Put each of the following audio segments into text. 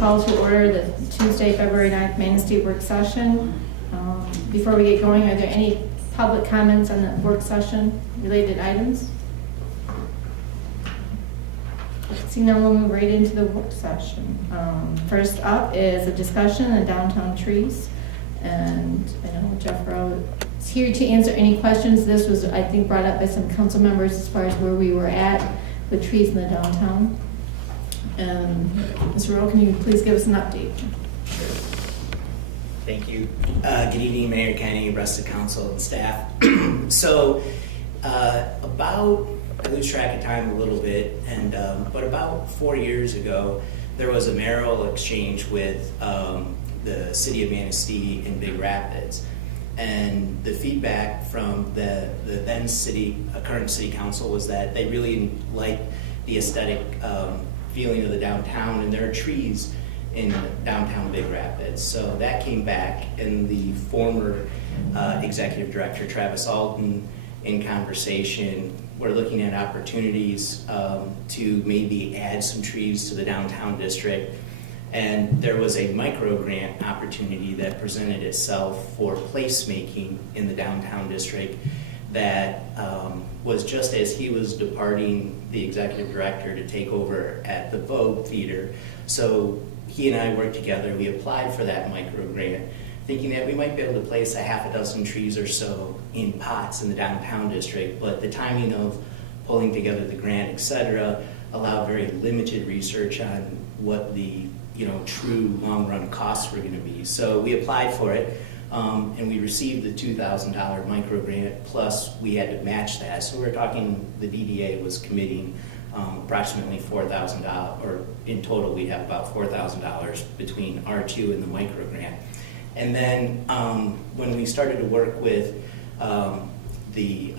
call to order the Tuesday, February 9th Manistee work session. Before we get going, are there any public comments on the work session related items? See, now we'll move right into the work session. First up is a discussion on downtown trees. And I know Jeff Rowe is here to answer any questions. This was, I think, brought up by some council members as far as where we were at with trees in the downtown. Mr. Rowe, can you please give us an update? Thank you. Good evening, Mayor Kenny, rest of council and staff. So I lose track of time a little bit, but about 4 years ago, there was a mayoral exchange with the city of Manistee in Big Rapids. And the feedback from the then current city council was that they really liked the aesthetic feeling of the downtown, and there are trees in downtown Big Rapids. So that came back, and the former executive director, Travis Alden, in conversation, we're looking at opportunities to maybe add some trees to the downtown district. And there was a micro grant opportunity that presented itself for placemaking in the downtown district that was just as he was departing the executive director to take over at the Vogue Theater. So he and I worked together. We applied for that micro grant, thinking that we might be able to place a half a dozen trees or so in pots in the downtown district. But the timing of pulling together the grant, et cetera, allowed very limited research on what the true long-run costs were going to be. So we applied for it, and we received the $2,000 micro grant, plus we had to match that. So we're talking, the DDA was committing approximately $4,000, or in total we have about $4,000 between R2 and the micro grant. And then when we started to work with the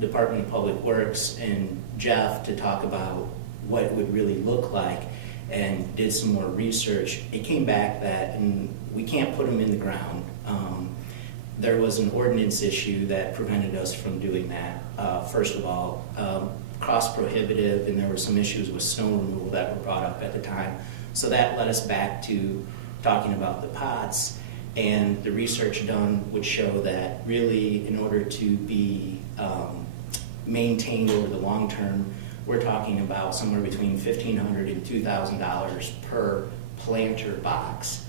Department of Public Works and Jeff to talk about what it would really look like, and did some more research, it came back that we can't put them in the ground. There was an ordinance issue that prevented us from doing that. First of all, cost prohibitive, and there were some issues with snow removal that were brought up at the time. So that led us back to talking about the pots, and the research done would show that really in order to be maintained over the long term, we're talking about somewhere between $1,500 and $2,000 per planter box.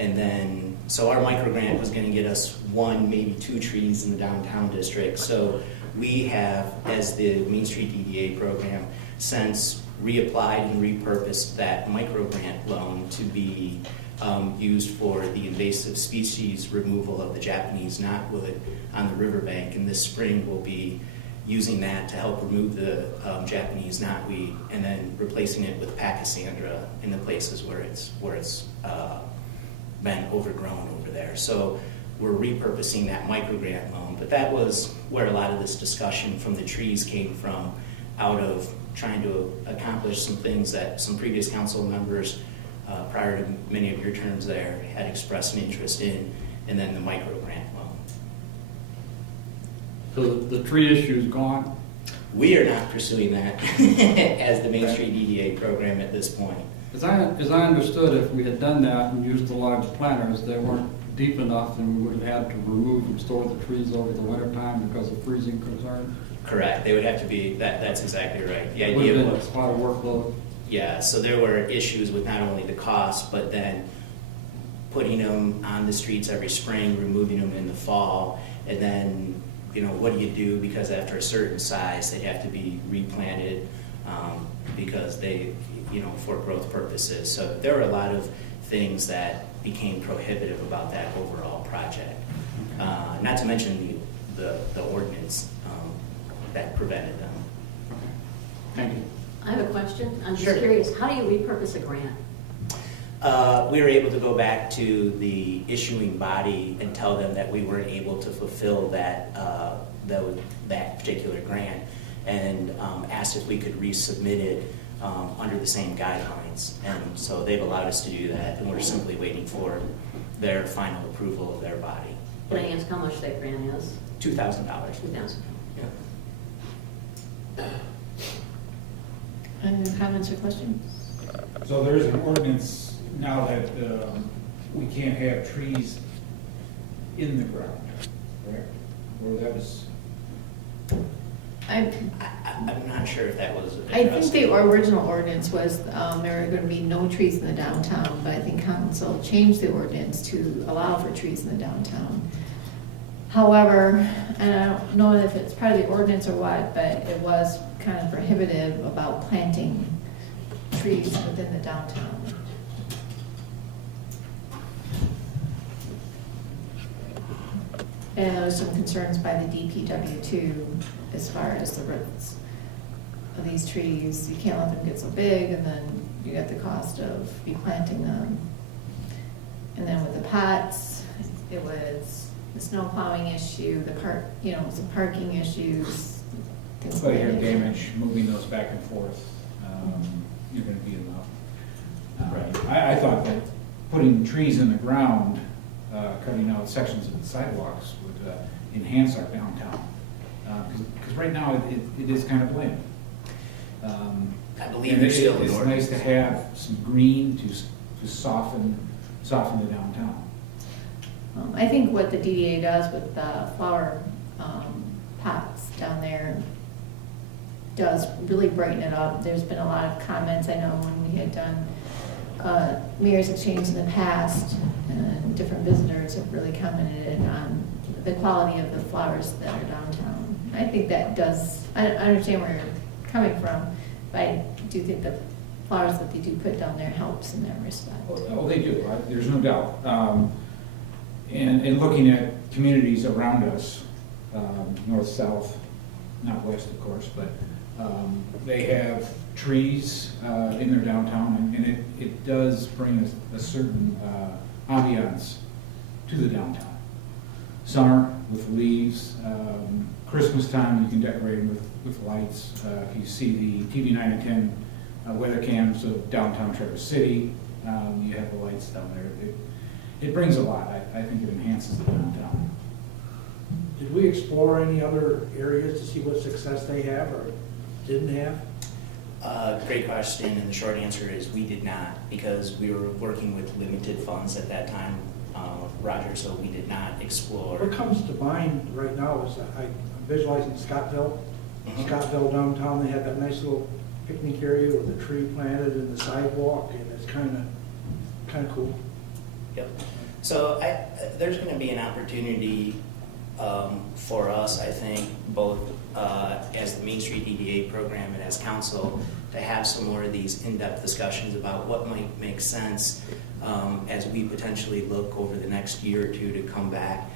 And then, so our micro grant was going to get us 1, maybe 2 trees in the downtown district. So we have, as the Main Street DDA program, since reapplied and repurposed that micro grant loan to be used for the invasive species removal of the Japanese knotwood on the riverbank. And this spring we'll be using that to help remove the Japanese knotweed, and then replacing it with Pachysandra in the places where it's been overgrown over there. So we're repurposing that micro grant loan, but that was where a lot of this discussion from the trees came from, out of trying to accomplish some things that some previous council members prior to many of your terms there had expressed an interest in, and then the micro grant loan. So the tree issue is gone? We are not pursuing that as the Main Street DDA program at this point. As I understood, if we had done that and used the large planters, they weren't deep enough, and we would have had to remove and store the trees over the winter time because of freezing concerns. Correct. They would have to be, that's exactly right. The It would idea have was, been quite a workload. yeah, so there were issues with not only the cost, but then putting them on the streets every spring, removing them in the fall, and then, what do you do? Because after a certain size, they have to be replanted because they, for growth purposes. So there were a lot of things that became prohibitive about that overall project. Not to mention the ordinance that prevented them. Thank you. I have a question. I'm Sure. just curious, how do you repurpose a grant? We were able to go back to the issuing body and tell them that we weren't able to fulfill that particular grant, and asked if we could resubmit it under the same guidelines. And so they've allowed us to do that, and we're simply waiting for their final approval of their body. Can I ask how much that grant is? $2,000. $2,000. Any comments or questions? So there is an ordinance now that we can't have trees in the ground, correct? Or that was, I'm I'm not sure if that was I think addressed. the original ordinance was, there are gonna be no trees in the downtown, but I think council changed the ordinance to allow for trees in the downtown. However, and I don't know if it's part of the ordinance or what, but it was kind of prohibitive about planting trees within the downtown. And there was some concerns by the DPW too, as far as the roots of these trees. You can't let them get so big, and then you got the cost of replanting them. And then with the pots, it was the snow plowing issue, the some parking issues. things so you like have that. damage moving those back and forth, you're gonna be enough. Right. I thought that putting trees in the ground, cutting out sections of the sidewalks would enhance our downtown. Because right now, it is kind of bland. I believe And there's still an it's nice ordinance. to have some green to soften the downtown. I think what the DDA does with the flower pots down there does really brighten it up. There's been a lot of comments, I know, when we had done Mayor's Exchange in the past, and different visitors have really commented on the quality of the flowers that are downtown. I think that does, I understand where you're coming from, but I do think the flowers that they do put down there helps in that respect. Oh, they do, there's no doubt. And looking at communities around us, north, south, not west, of course, but they have trees in their downtown, and it does bring a certain ambiance to the downtown. Summer with leaves, Christmas time you can decorate them with lights. If you see the TV 9 and 10 weather cams of downtown Traverse City, you have the lights down there. It brings a lot. I think it enhances the downtown. Did we explore any other areas to see what success they have or didn't have? Great question, and the short answer is we did not, because we were working with limited funds at that time, Roger, so we did not explore. What comes to mind right now is I'm visualizing Scottville. Mhm. Scottville downtown, they had that nice little picnic area with a tree planted in the sidewalk, and it's kind of cool. Yep. So there's going to be an opportunity for us, I think, both as the Main Street DDA program and as council, to have some more of these in-depth discussions about what might make sense as we potentially look over the next year or two to come back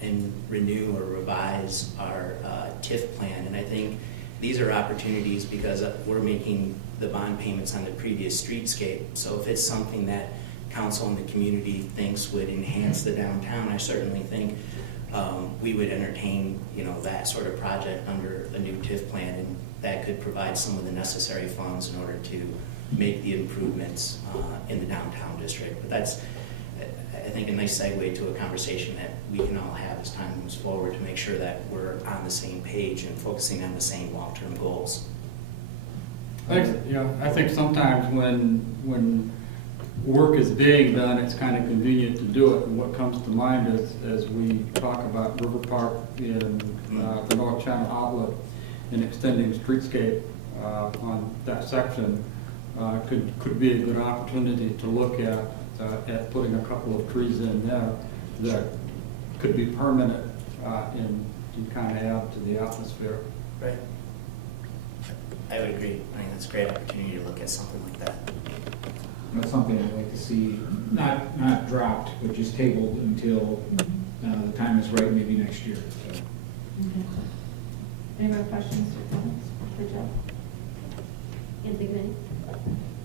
and renew or revise our TIF plan. And I think these are opportunities because we're making the bond payments on the previous streetscape. So if it's something that council and the community thinks would enhance the downtown, I certainly think we would entertain, that sort of project under a new TIF plan, and that could provide some of the necessary funds in order to make the improvements in the downtown district. But that's, I think, a nice segue to a conversation that we can all have as time moves forward to make sure that we're on the same page and focusing on the same long-term goals. I think sometimes when work is big, then it's kind of convenient to do it. And what comes to mind is, as we talk about River Park and the North Channel Outlet and extending streetscape on that section, could be a good opportunity to look at putting a couple of trees in there that could be permanent and kind of add to the atmosphere. Right. I would agree. I think that's a great opportunity to look at something like that. That's something I'd like to see, not dropped, but just tabled until the time is right, maybe next year. So. Any more questions or comments for Jeff? Can't think of any.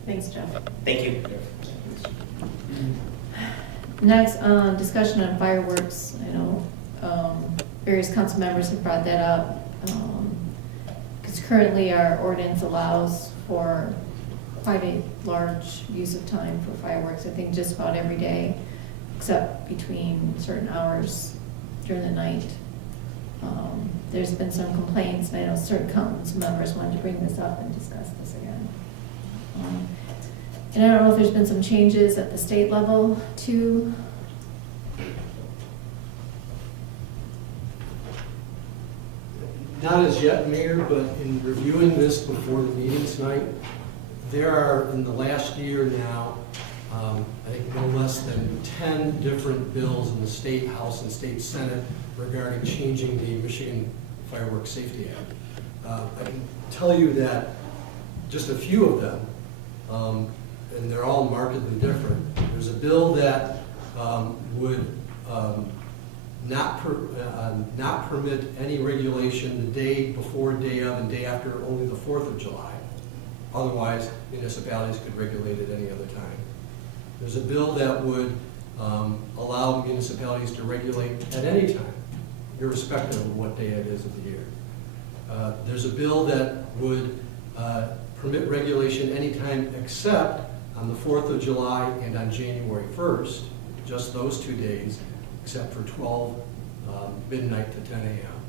Thanks, Jeff. Thank you. Next, discussion on fireworks. I know various council members have brought that up. Because currently our ordinance allows for quite a large use of time for fireworks. I think just about every day, except between certain hours during the night. There's been some complaints, and I know certain council members wanted to bring this up and discuss this again. And I don't know if there's been some changes at the state level too. Not as yet, Mayor, but in reviewing this before the meeting tonight, there are, in the last year now, I think no less than 10 different bills in the State House and State Senate regarding changing the Michigan Fireworks Safety Act. I can tell you that just a few of them, and they're all markedly different. There's a bill that would not permit any regulation the day before, day of, and day after only the 4th of July. Otherwise, municipalities could regulate at any other time. There's a bill that would allow municipalities to regulate at any time, irrespective of what day it is of the year. There's a bill that would permit regulation anytime except on the 4th of July and on January 1st, just those 2 days, except for 12 midnight to 10 a.m.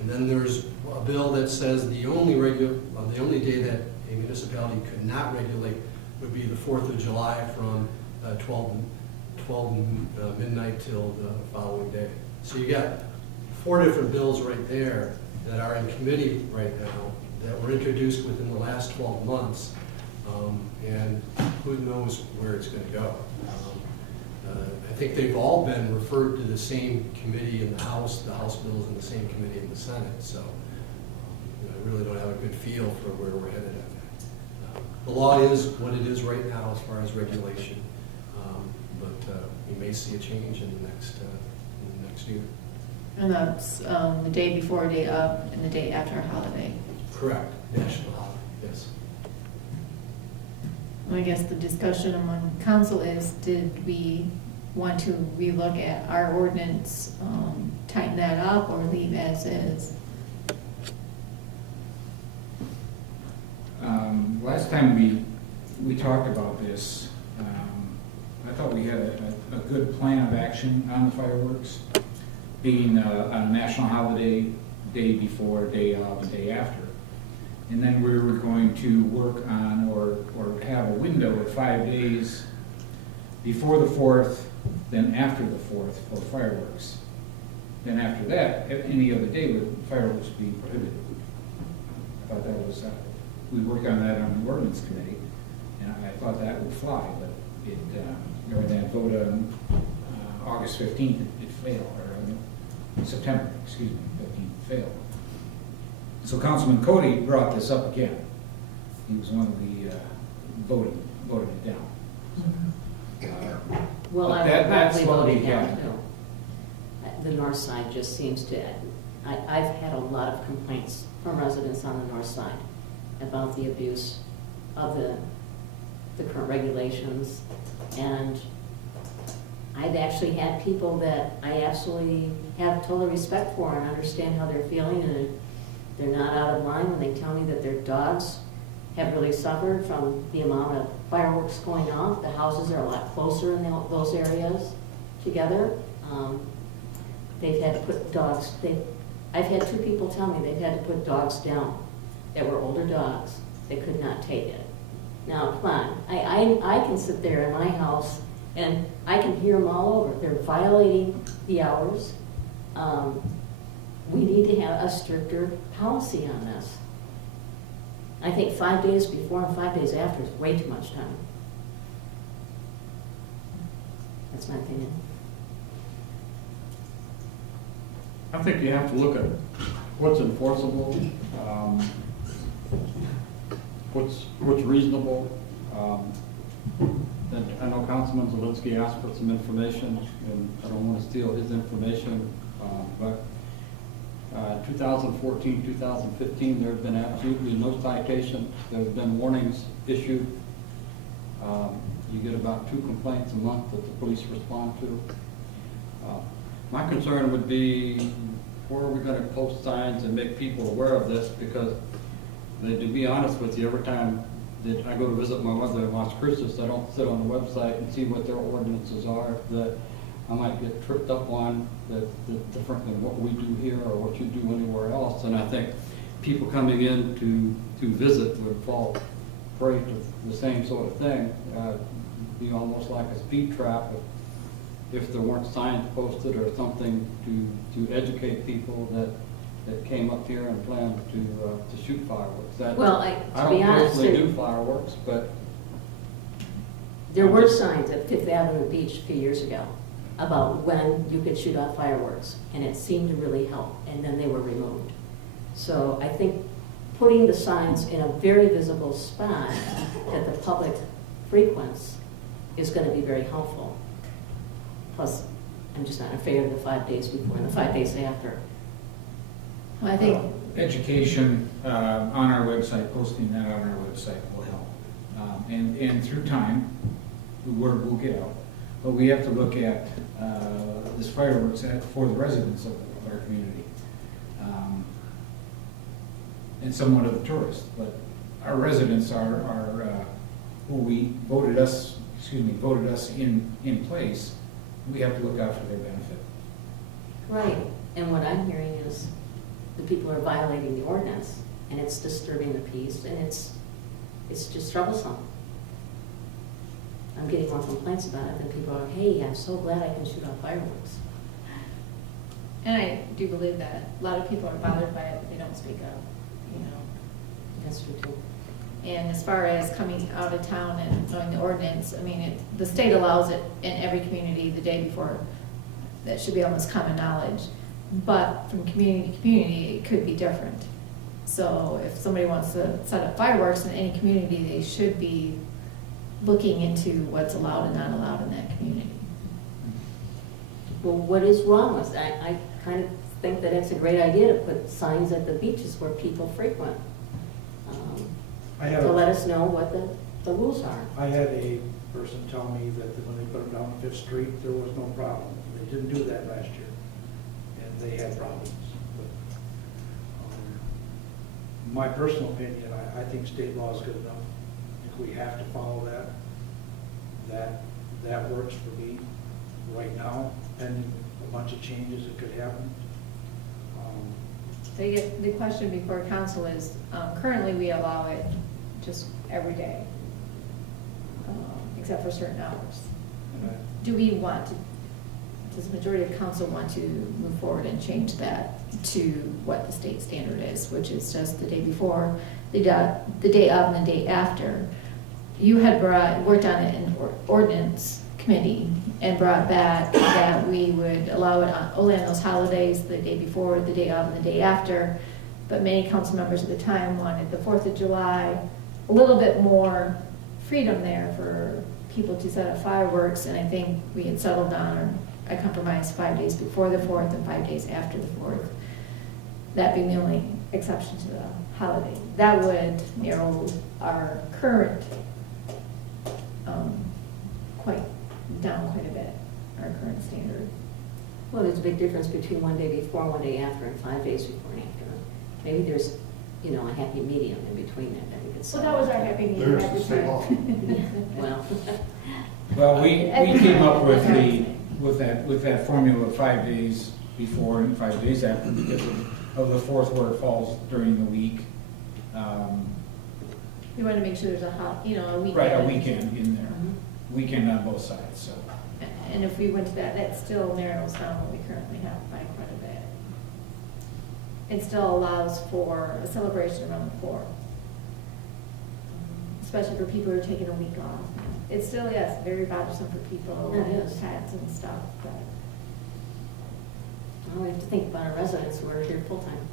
And then there's a bill that says the only day that a municipality could not regulate would be the 4th of July from 12 midnight till the following day. So you got 4 different bills right there that are in committee right now that were introduced within the last 12 months, and who knows where it's going to go. I think they've all been referred to the same committee in the House bills in the same committee in the Senate, so I really don't have a good feel for where we're headed at that. The law is what it is right now as far as regulation, but we may see a change in the next year. And that's the day before, day of, and the day after a holiday. Correct, national holiday, yes. I guess the discussion among council is, did we want to relook at our ordinance, tighten that up, or leave as is? Last time we talked about this, I thought we had a good plan of action on the fireworks, being on a national holiday, day before, day of, and day after. And then we were going to work on or have a window of 5 days before the 4th, then after the 4th for fireworks. Then after that, any other day would fireworks be prohibited. I thought that was, we worked on that on the ordinance committee, and I thought that would fly, but it, during that vote on August 15th, it failed, or September, excuse me, 15th failed. So Councilman Cody brought this up again. He was one of the voted it down. Well, But I that's would what probably we vote it down have. too. The north side just seems to, I've had a lot of complaints from residents on the north side about the abuse of the current regulations. And I've actually had people that I absolutely have total respect for and understand how they're feeling, and they're not out of line when they tell me that their dogs have really suffered from the amount of fireworks going off. The houses are a lot closer in those areas together. They've had to put dogs, I've had 2 people tell me they've had to put dogs down that were older dogs. They could not take it. Now, come on, I can sit there in my house and I can hear them all over. They're violating the hours. We need to have a stricter policy on this. I think 5 days before and 5 days after is way too much time. That's my opinion. I think you have to look at what's enforceable, what's reasonable. And I know Councilman Zelinski asked for some information, and I don't want to steal his information, but 2014, 2015, there have been absolutely no citations. There have been warnings issued. You get about 2 complaints a month that the police respond to. My concern would be, where are we going to post signs and make people aware of this? Because, to be honest with you, every time that I go to visit my mother in Las Cruces, I don't sit on the website and see what their ordinances are that I might get tripped up on that's different than what we do here or what you do anywhere else. And I think people coming in to visit would fall afraid of the same sort of thing. Be almost like a speed trap if there weren't signs posted or something to educate people that came up here and planned to shoot fireworks. Well, I to be don't honest, personally do fireworks, but there were signs at Fifth Avenue Beach a few years ago about when you could shoot off fireworks, and it seemed to really help, and then they were removed. So I think putting the signs in a very visible spot that the public frequents is going to be very helpful. Plus, I'm just not in favor of the 5 days before and the 5 days after. Well, I think, Education on our website, posting that on our website will help. And through time, the word will get out. But we have to look at this fireworks for the residents of our community. And somewhat of the tourists, but our residents are who voted us in place. We have to look out for their benefit. Right, and what I'm hearing is the people are violating the ordinance, and it's disturbing the peace, and it's just troublesome. I'm getting more complaints about it than people are, hey, I'm so glad I can shoot off fireworks. and I do believe that a lot of people are bothered by it, but they don't speak up, you know. That's true too. And as far as coming out of town and knowing the ordinance, I mean, the state allows it in every community the day before. That should be almost common knowledge. But from community to community, it could be different. So if somebody wants to set up fireworks in any community, they should be looking into what's allowed and not allowed in that community. Well, what is wrong with that? I kind of think that it's a great idea to put signs at the beaches where people frequent, I had to let a, us know what the rules are. I had a person tell me that when they put them down Fifth Street, there was no problem. They didn't do that last year, and they had problems. But, my personal opinion, I think state law is good enough. I think we have to follow that. That works for me right now, pending a bunch of changes that could happen. The question before council is, currently we allow it just every day, except for certain hours. And Do we want to, does the majority of council want to move forward and change that to what the state standard is, which is just the day before, the day of, and the day after? You had worked on it in ordinance committee and brought back that we would allow it only on those holidays, the day before, the day of, and the day after. But many council members at the time wanted the 4th of July, a little bit more freedom there for people to set up fireworks. And I think we had settled on a compromise 5 days before the 4th and 5 days after the 4th. That being the only exception to the holiday. That would narrow our current quite a bit, our current standard. Well, there's a big difference between 1 day before, 1 day after, and 5 days before and after. Maybe there's, a happy medium in between that. I think it's. So that was our happy medium There's at the the state law. time. Well, Well, we came up with that formula of 5 days before and 5 days after because of the 4th where it falls during the week. We want to make sure there's a weekend. Right, a weekend in there, mhm. weekend on both sides, so. And if we went to that still narrows down what we currently have by quite a bit. It still allows for a celebration around the 4th, especially for people who are taking a week off. It's still, yes, very bothersome for people It with is. pets and stuff, but Well, we have to think about our residents who are here full-time.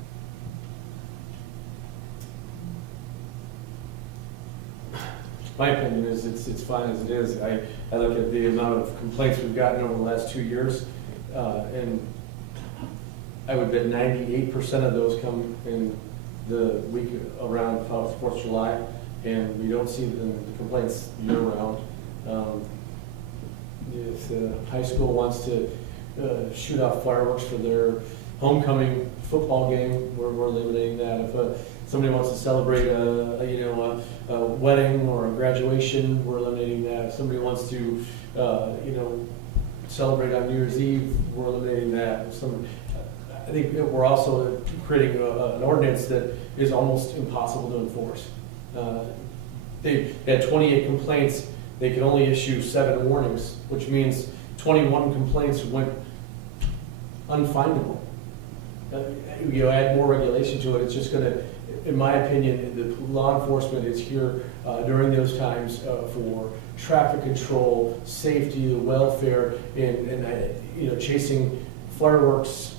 My opinion is it's fine as it is. I look at the amount of complaints we've gotten over the last 2 years, and I would bet 98% of those come in the week around 4th of July, and we don't see the complaints year-round. If the high school wants to shoot off fireworks for their homecoming football game, we're eliminating that. If somebody wants to celebrate a wedding or a graduation, we're eliminating that. If somebody wants to celebrate on New Year's Eve, we're eliminating that. I think we're also creating an ordinance that is almost impossible to enforce. they had 28 complaints, they could only issue 7 warnings, which means 21 complaints went unfindable. Add more regulation to it, it's just gonna, in my opinion, the law enforcement is here during those times for traffic control, safety, the welfare, and chasing fireworks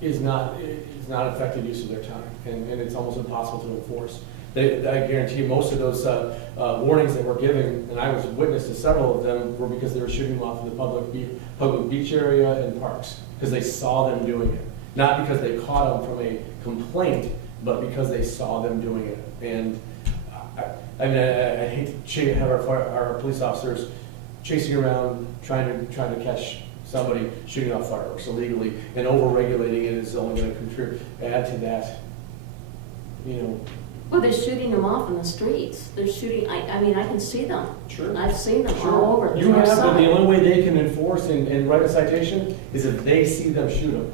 is not effective use of their time, and it's almost impossible to enforce. I guarantee you most of those warnings that were given, and I was witness to several of them, were because they were shooting them off in the public beach area and parks, because they saw them doing it. Not because they caught them from a complaint, but because they saw them doing it. And I hate to have our police officers chasing around trying to catch somebody shooting off fireworks illegally, and over-regulating it is only going to contribute, add to that, Well, they're shooting them off in the streets. They're shooting, I mean, I can see them. Sure. I've seen them Sure. all over the You north have, but the side. only way they can enforce and write a citation is if they see them shoot them.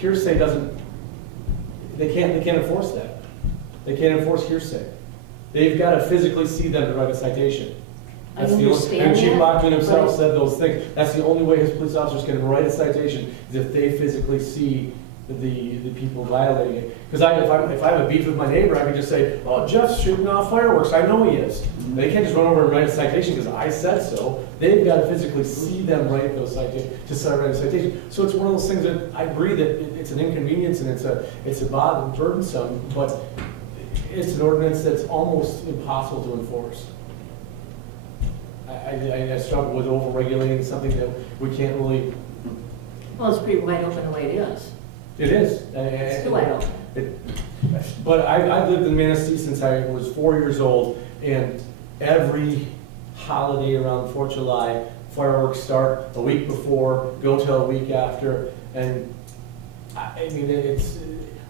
Hearsay doesn't, they can't enforce that. They can't enforce hearsay. They've got to physically see them to write a citation. I That's the only, understand and Chief that, Lockton himself but- said those things. That's the only way his police officers can write a citation, is if they physically see the people violating it. Because if I have a beef with my neighbor, I can just say, oh, Jeff's shooting off fireworks, I know he is. They can't just run over and write a citation because I said so. They've got to physically see them write those citations, write a citation. So it's one of those things that I agree that it's an inconvenience and it's a burdensome, but it's an ordinance that's almost impossible to enforce. I struggle with over-regulating something that we can't really. Well, it's pretty wide open the way it is. It is. It's too wide open. But I've lived in Manistee since I was 4 years old, and every holiday around 4th of July, fireworks start a week before, go till a week after, and I mean, it's,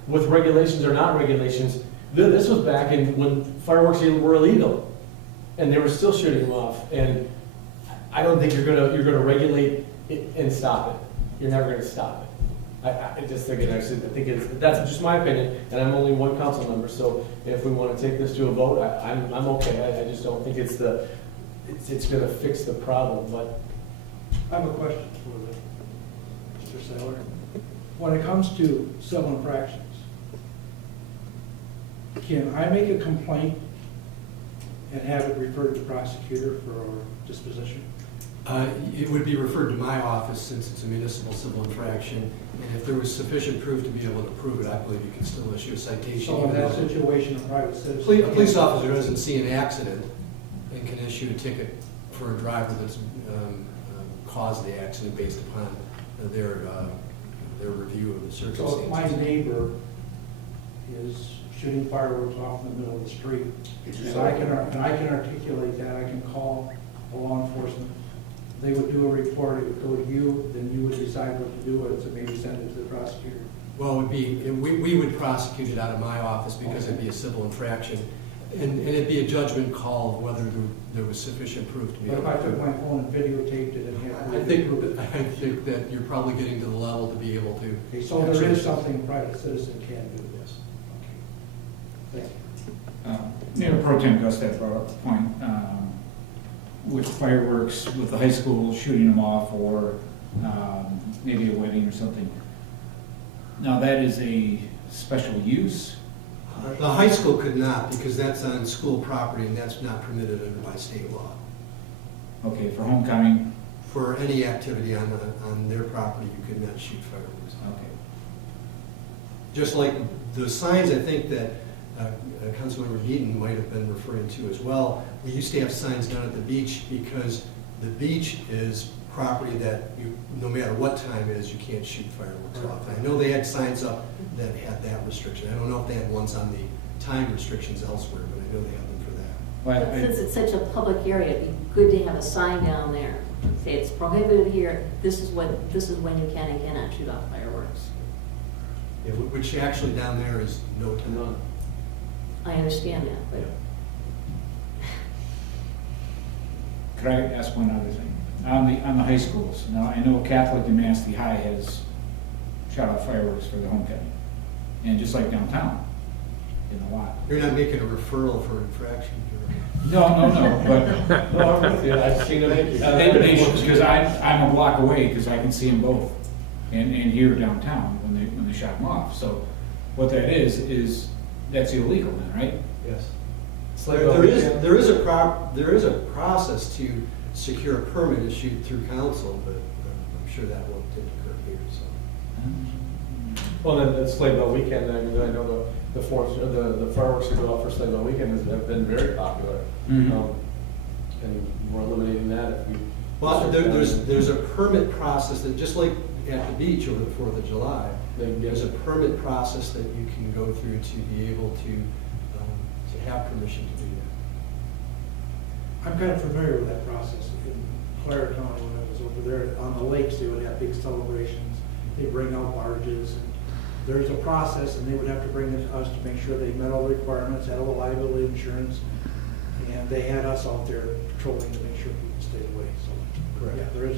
with regulations or not regulations, this was back in when fireworks were illegal, and they were still shooting them off, and I don't think you're gonna regulate it and stop it. You're never gonna stop it. I just think that's just my opinion, and I'm only one council member, so if we want to take this to a vote, I'm okay. I just don't think it's going to fix the problem, but. I have a question for Mr. Saylor. When it comes to civil infractions, can I make a complaint and have it referred to the prosecutor for disposition? It would be referred to my office since it's a municipal civil infraction. And if there was sufficient proof to be able to prove it, I believe you can still issue a citation. So in that situation, a private citizen. A police officer doesn't see an accident and can issue a ticket for a driver that's caused the accident based upon their review of the circumstances. So if my neighbor is shooting fireworks off in the middle of the street, and I can articulate that, I can call the law enforcement, they would do a report, it would go to you, then you would decide what to do with it, so maybe send it to the prosecutor. Well, we would prosecute it out of my office because it'd be a civil infraction. And it'd be a judgment call of whether there was sufficient proof to be But able if I to. took my phone and videotaped it and had. I think that you're probably getting to the level to be able to. Okay, so there is something a private citizen can do. Yes. Okay. Thank you. Mayor Pro Tem Gustaf brought up the point, with fireworks, with the high school shooting them off, or maybe a wedding or something. Now, that is a special use. The high school could not, because that's on school property and that's not permitted under by state law. Okay, for homecoming, For any activity on their property, you could not shoot fireworks. okay. Just like the signs, I think that Councilmember Deaton might have been referring to as well. We used to have signs down at the beach because the beach is property that no matter what time it is, you can't shoot fireworks off. And I know they had signs up that had that restriction. I don't know if they had ones on the time restrictions elsewhere, but I know they have them for that. Well, But since it's such a public area, it'd be good to have a sign down there. Say it's prohibited here, this is when you can and cannot shoot off fireworks. Yeah, which actually down there is no time. I understand that, but Could I ask one other thing? On the high schools, now, I know Catholic and Manistee High has shot off fireworks for the homecoming, and just like downtown. in the lot. You're not making a referral for infraction, No, but No, I'm with you, I've seen them. because I'm a block away, because I can see them both, and here downtown when they shut them off. So what that is that's illegal then, right? Yes. like There a is, weekend. there is a process to secure a permit issued through council, but I'm sure that won't occur here, so. Well, then it's Sleigh Bell Weekend, I know the fireworks that go off for Sleigh Bell Weekend have been very popular. Mhm. And we're eliminating that if we. Well, there's a permit process that, just like at the beach over the 4th of July, there's a permit process that you can go through to be able to have permission to do that. I'm kind of familiar with that process. In Clare County, when I was over there, on the lakes, they would have big celebrations. They bring out barges, and there's a process, and they would have to bring it to us to make sure they met all the requirements, had all the liability insurance, and they had us out there patrolling to make sure people stayed away, so. Correct. Yeah, there is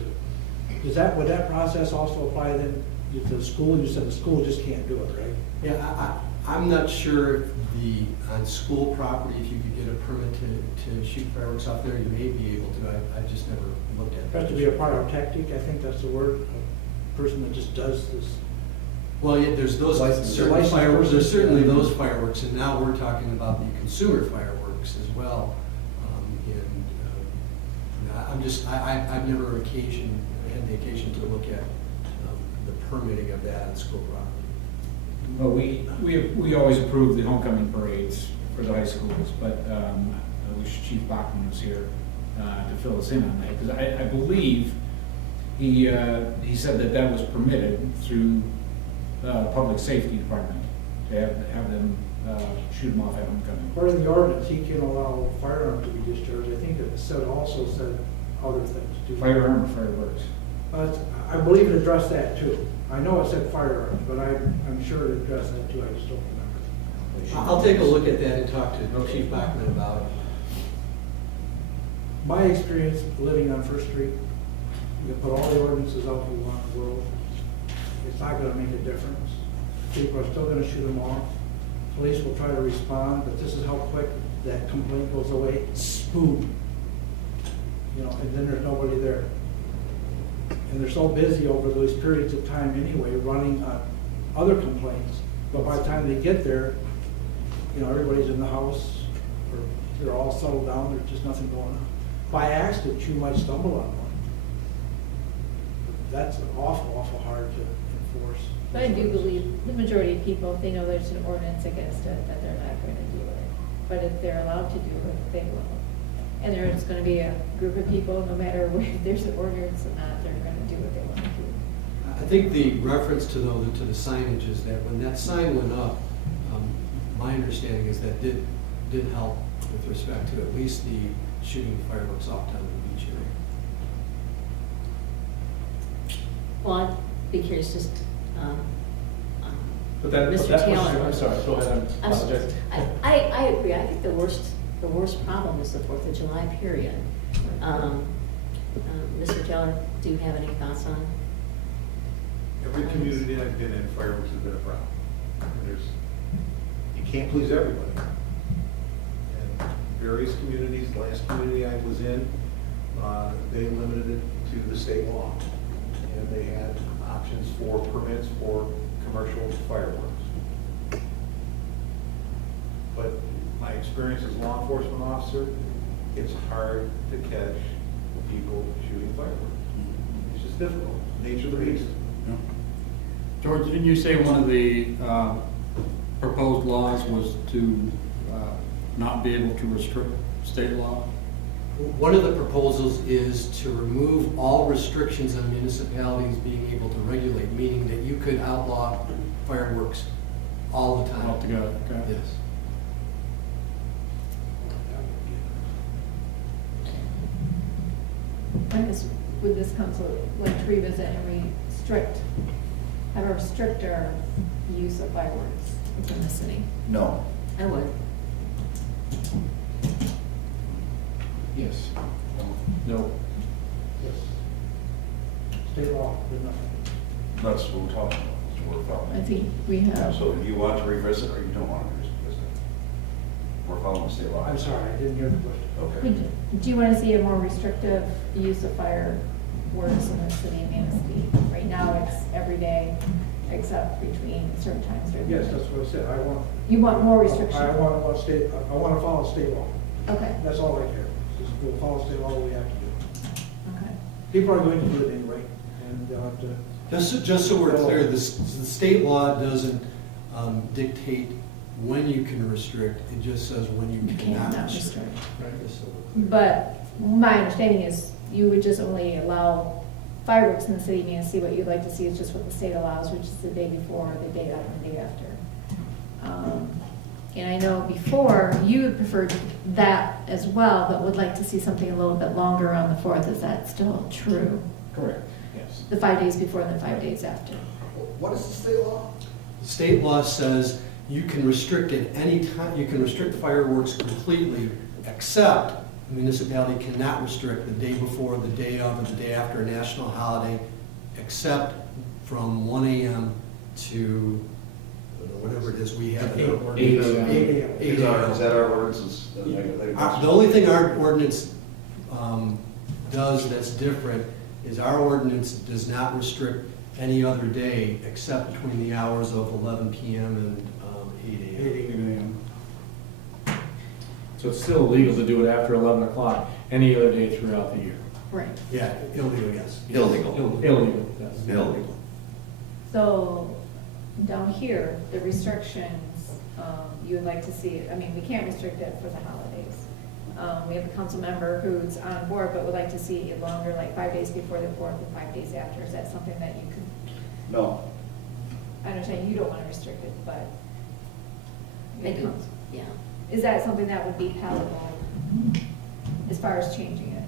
would that process also apply then to the school? You said the school just can't do it, right? Yeah, I'm not sure if on school property, if you could get a permit to shoot fireworks off there, you may be able to. I've just never looked at It that. has to be a pyrotechnic, I think that's the word, a person that just does this. Well, yeah, there's those License. certain License fireworks, versus- there's certainly those fireworks, and now we're talking about the consumer fireworks as well. I've never had the occasion to look at the permitting of that on school property. Well, we always approve the homecoming parades for the high schools, but I wish Chief Bachman was here to fill us in on that, because I believe he said that was permitted through Public Safety Department to have them shoot them off at homecoming. According to the ordinance, he can allow firearms to be discharged. I think it also said other things too. Firearm or fireworks? I believe it addressed that too. I know it said firearms, but I'm sure it addressed that too, I just don't remember. I'll take a look at that and talk to Chief Bachman about it. My experience living on First Street, you can put all the ordinances out you want in the world, it's not gonna make a difference. People are still gonna shoot them off. Police will try to respond, but this is how quick that complaint goes away. Boom. You know, and then there's nobody there. And they're so busy over those periods of time anyway, running on other complaints. But by the time they get there, you know, everybody's in the house, or they're all settled down, there's just nothing going on. By accident, you might stumble on one. That's awful hard to enforce. But I do believe the majority of people, if they know there's an ordinance against it, that they're not going to do it. But if they're allowed to do it, they will. And there's going to be a group of people, no matter whether there's an ordinance or not, they're going to do what they want to do. I think the reference to the signage is that when that sign went up, my understanding is that did help with respect to at least the shooting fireworks off down the beach area. Well, I'd be curious, just, But that Mr. pushes Taylor. you- I'm sorry, go ahead, I I'm sorry. apologize. I agree, I think the worst problem is the 4th of July period. Mr. Taylor, do you have any thoughts on? Every community I've been in, fireworks have been a problem. You can't please everybody. And various communities, the last community I was in, they limited it to the state law. And they had options for permits for commercial fireworks. But my experience as a law enforcement officer, it's hard to catch people shooting fireworks. It's just difficult, nature of the beast. George, didn't you say one of the proposed laws was to not be able to restrict state law? One of the proposals is to remove all restrictions on municipalities being able to regulate, meaning that you could outlaw fireworks all the time. Altogether, okay? Yes. I guess would this council like to revisit and have a stricter use of fireworks within the city? No. I would. Yes. No. Yes. State law, did nothing. That's what we're talking about. That's what we're I following. think we have. So you want to revisit or you don't want to revisit? following state law. I'm sorry, I didn't hear the question. Okay. Do you want to see a more restrictive use of fireworks in the city of Manistee? Right now, it's every day, except between certain times during the Yes, day. that's what I said, I want. You want more restriction? I want to follow state law. Okay, That's all I care. Just we'll follow state law, we have to do. okay. People are going to do it anyway, and they'll have to. Just so we're clear, the state law doesn't dictate when you can restrict, it just says when you You cannot cannot restrict. restrict. Just so we're clear. But my understanding is you would just only allow fireworks in the city of Manistee. What you'd like to see is just what the state allows, which is the day before, the day of, and the day after. And I know before, you had preferred that as well, but would like to see something a little bit longer on the 4th. Is that still true? Correct, yes. The 5 days before and the 5 days after? What is the state law? The state law says you can restrict at any time, you can restrict fireworks completely, except the municipality cannot restrict the day before, the day of, and the day after a national holiday, except from 1 a.m. to, I don't know, whatever it is we have. in our ordinance. 8 a.m. 8 a.m. 8 Is a.m. that our ordinances? The only thing our ordinance does that's different is our ordinance does not restrict any other day except between the hours of 11 p.m. and 8 a.m. 8 a.m. So it's still illegal to do it after 11 o'clock, any other day throughout the year. Right. Yeah, illegal, yes. Illegal. Illegal, yes. Illegal. So down here, the restrictions, you would like to see, I mean, we can't restrict it for the holidays. We have a council member who's on board, but would like to see it longer, like 5 days before the 4th and 5 days after. Is that something that you could, No. I understand you don't want to restrict it, but. I do, yeah. Is that something that would be palatable as far as changing it?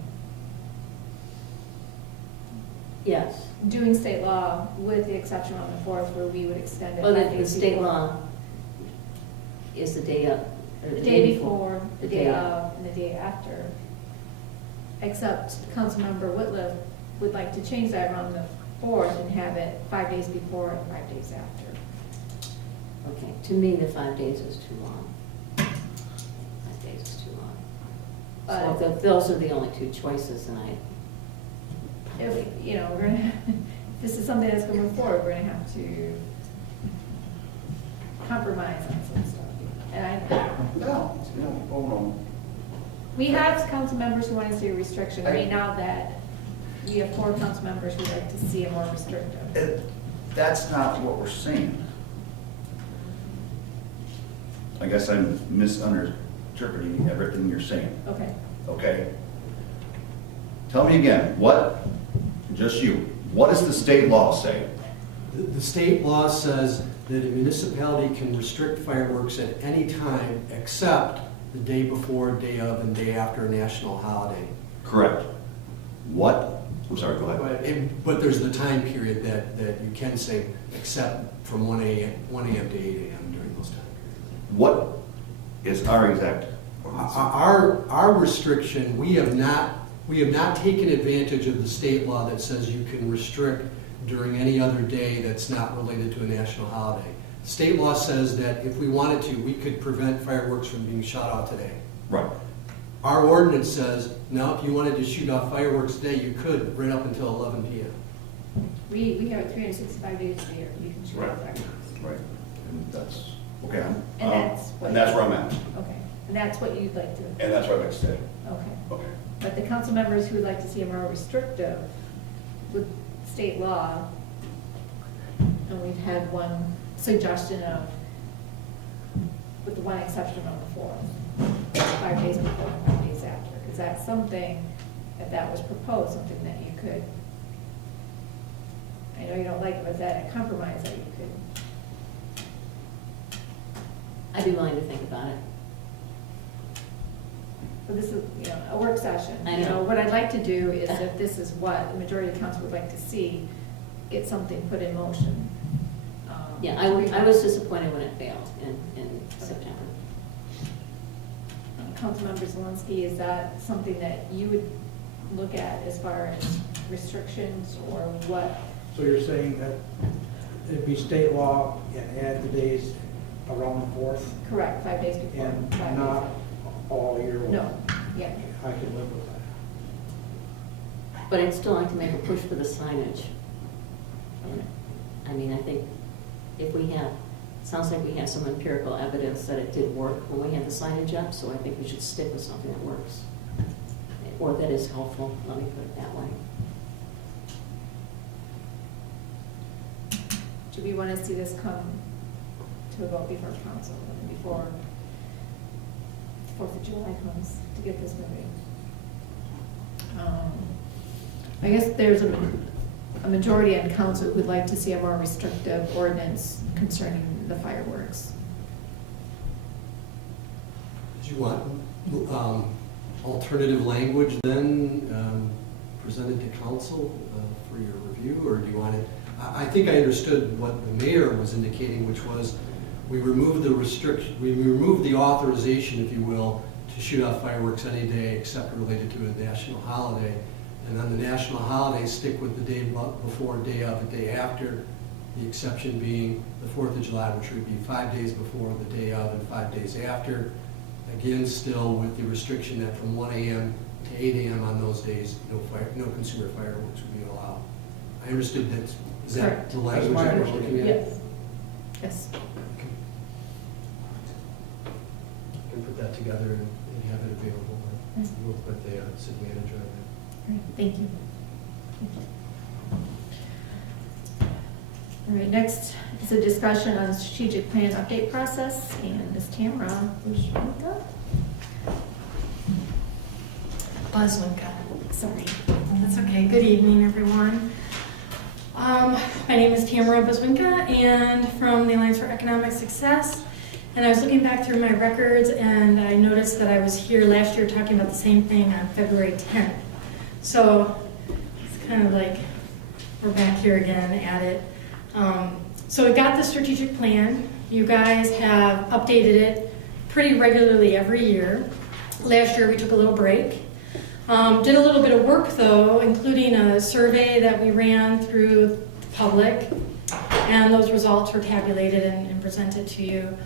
Yes. Doing state law with the exception on the 4th where we would extend it. Well, 5 the days state before. law is the day of, or The day before, the day of, and the day after. Except Councilmember Whitliff would like to change that around the 4th and have it 5 days before and 5 days after. Okay, to me, the 5 days is too long. 5 days is too long. So But- if those are the only two choices, and You know, we're gonna, this is something that's gonna move forward, we're gonna have to compromise on some stuff. And No, oh no. we have council members who want to see a restriction. Right now that we have 4 council members who would like to see a more restrictive. That's not what we're saying. I guess I'm misinterpreting everything you're saying, Okay. okay? Tell me again, just you, what does the state law say? The state law says that a municipality can restrict fireworks at any time except the day before, day of, and day after a national holiday. Correct. What? I'm sorry, go ahead. But there's the time period that you can say except from 1 a.m. to 8 a.m. during those time periods. What is our exact ordinance? Our restriction, we have not taken advantage of the state law that says you can restrict during any other day that's not related to a national holiday. State law says that if we wanted to, we could prevent fireworks from being shot off today. Right. Our ordinance says, now if you wanted to shoot off fireworks today, you could right up until 11 p.m. We have it 365 days a year, you can shoot Right. off fireworks. Right. And that's, okay, And that's where I'm at. Okay, and that's what you'd like to, And that's what I'd like to say. okay. Okay. But the council members who would like to see a more restrictive with state law, and we've had one suggestion of, with the one exception on the 4th, 5 days before and 5 days after. Is that something, if that was proposed, something that you could, I know you don't like it, but is that a compromise that you could? I'd be willing to think about it. But this is, you know, a work session. I You know. What I'd like to do is, if this is what the majority of the council would like to see, get something put in motion. Yeah, I was disappointed when it failed in September. Councilmember Zelinski, is that something that you would look at as far as restrictions or what? So you're saying that it'd be state law and add the days around the 4th Correct, 5 days before, and 5 days not after. all year long. No, yeah. I can live with that. But I'd still like to make a push for the signage. I mean, I think if we have, sounds like we have some empirical evidence that it did work when we had the signage up, so I think we should stick with something that works. Or that is helpful, let me put it that way. Do we want to see this come to a vote before council, before 4th of July comes, to get this moving? I guess there's a majority on council who'd like to see a more restrictive ordinance concerning the fireworks. Do you want alternative language then presented to council for your review, or do you want it? I think I understood what the mayor was indicating, which was we removed the restriction, we removed the authorization, if you will, to shoot off fireworks any day except related to a national holiday. And on the national holidays, stick with the day before, day of, and day after, the exception being the 4th of July, which would be 5 days before, the day of, and 5 days after. Again, still with the restriction that from 1 a.m. to 8 a.m. on those days, no consumer fireworks would be allowed. I understood that, is that Correct. the language that we're looking at? Yes. Yes. Can put that together and have it available. Yes. We'll put the city manager on Great, thank you. All right, next is a discussion on the strategic plan update process, and Ms. Tamara Bushwinka. Buzwinka. Sorry. That's okay. Good evening, everyone. My name is Tamara Buzwinka, and from the Alliance for Economic Success. And I was looking back through my records, and I noticed that I was here last year talking about the same thing on February 10th. So it's kind of like we're back here again at it. So we got the strategic plan. You guys have updated it pretty regularly every year. Last year we took a little break. Did a little bit of work though, including a survey that we ran through the public, and those results were tabulated and presented to you.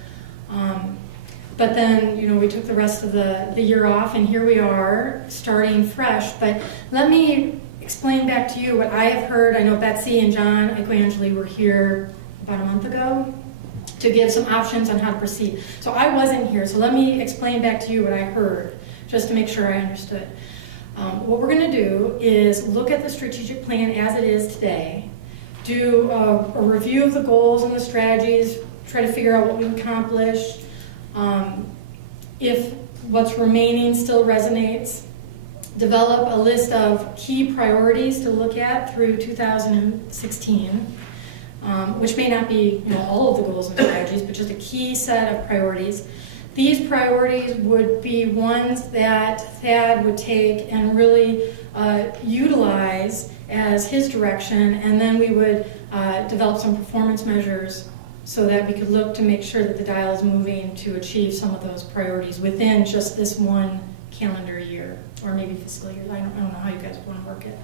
But then, you know, we took the rest of the year off, and here we are starting fresh. But let me explain back to you what I have heard. I know Betsy and John Equangeli were here about a month ago to give some options on how to proceed. So I wasn't here, so let me explain back to you what I heard, just to make sure I understood. What we're going to do is look at the strategic plan as it is today, do a review of the goals and the strategies, try to figure out what we accomplished, if what's remaining still resonates, develop a list of key priorities to look at through 2016, which may not be, you know, all of the goals and strategies, but just a key set of priorities. These priorities would be ones that Thad would take and really utilize as his direction, and then we would develop some performance measures so that we could look to make sure that the dial is moving to achieve some of those priorities within just this one calendar year, or maybe fiscal year. I don't know how you guys want to work it.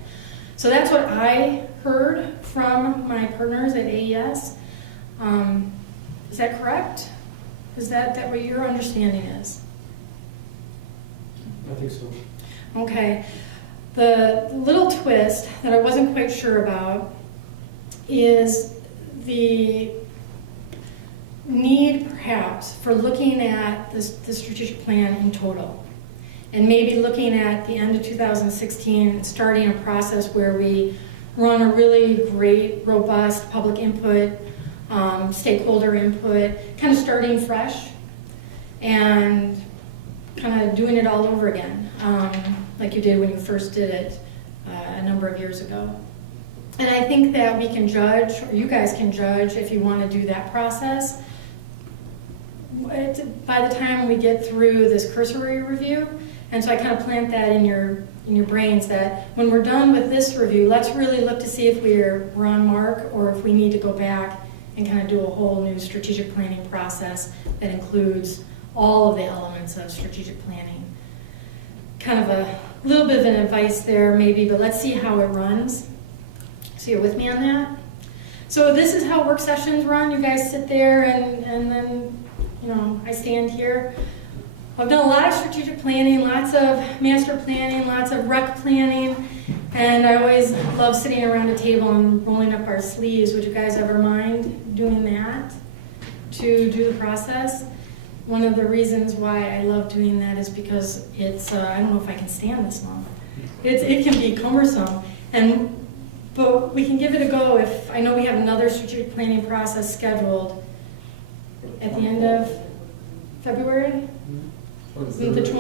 So that's what I heard from my partners at AES. Is that correct? Is that what your understanding is? I think so. Okay. The little twist that I wasn't quite sure about is the need, perhaps, for looking at the strategic plan in total. And maybe looking at the end of 2016, starting a process where we run a really great, robust public input, stakeholder input, kind of starting fresh and kind of doing it all over again, like you did when you first did it a number of years ago. And I think that we can judge, or you guys can judge, if you want to do that process. By the time we get through this cursory review, and so I kind of plant that in your brains that when we're done with this review, let's really look to see if we're on mark or if we need to go back and kind of do a whole new strategic planning process that includes all of the elements of strategic planning. Kind of a little bit of an advice there maybe, but let's see how it runs. So you're with me on that? So this is how work sessions run. You guys sit there and then, you know, I stand here. I've done a lot of strategic planning, lots of master planning, lots of rec planning, and I always love sitting around a table and rolling up our sleeves. Would you guys ever mind doing that to do the process? One of the reasons why I love doing that is because it's, I don't know if I can stand this long. It can be cumbersome, but we can give it a go if, I know we have another strategic planning process scheduled at the end of February? Isn't it the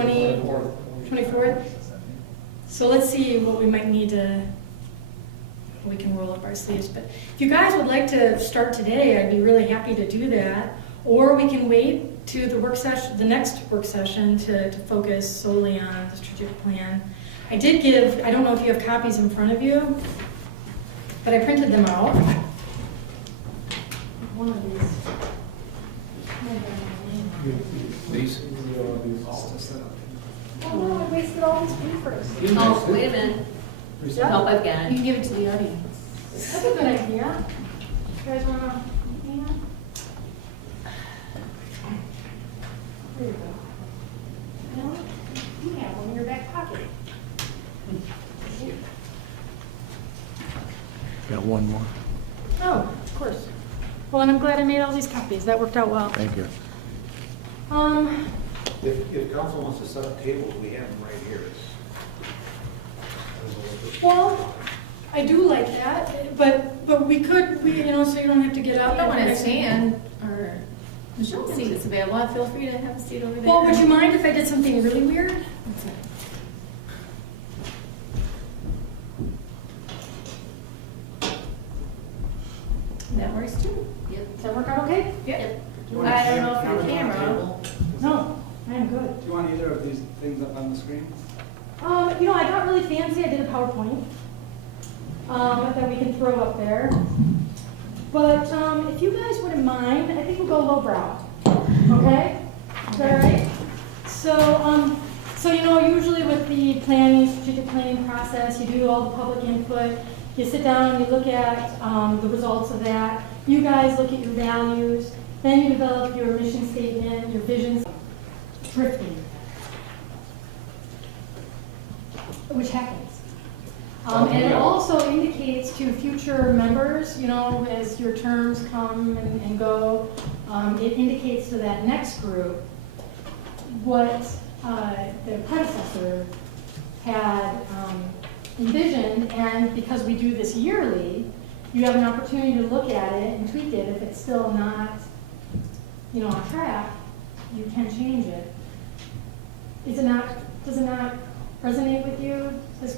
24th? So let's see what we might need to, we can roll up our sleeves. But if you guys would like to start today, I'd be really happy to do that. Or we can wait to the work session, the next work session to focus solely on the strategic plan. I did give, I don't know if you have copies in front of you, but I printed them out. One of these. These? Oh no, I wasted all these papers. Oh, wait a minute. Yeah. Nope, I've got You it. can give it to the audience. That's a good idea. You guys wanna, yeah? There you go. No, you have one in your back pocket. Got one more. Oh, of course. Well, and I'm glad I made all these copies. That worked out well. Thank you. If council wants to set up tables, we have them right here. Well, I do like that, but we could, so you don't have to get If up. you don't want to stand, or Michelle's seat is available, feel free to have a seat over there. Well, would you mind if I did something really weird? That works too. Yep. Does that work out okay? Yep. I don't know for the camera. No, I am good. Do you want either of these things up on the screen? I got really fancy. I did a PowerPoint that we can throw up there. But if you guys wouldn't mind, I think we'll go lowbrow. Okay? Is that all right? So usually with the strategic planning process, you do all the public input. You sit down and you look at the results of that. You guys look at your values. Then you develop your mission statement, your visions. Drifting. Which happens. And it also indicates to future members, as your terms come and go, it indicates to that next group what the predecessor had envisioned. And because we do this yearly, you have an opportunity to look at it and tweak it. If it's still not, on track, you can change it. Does it not resonate with you?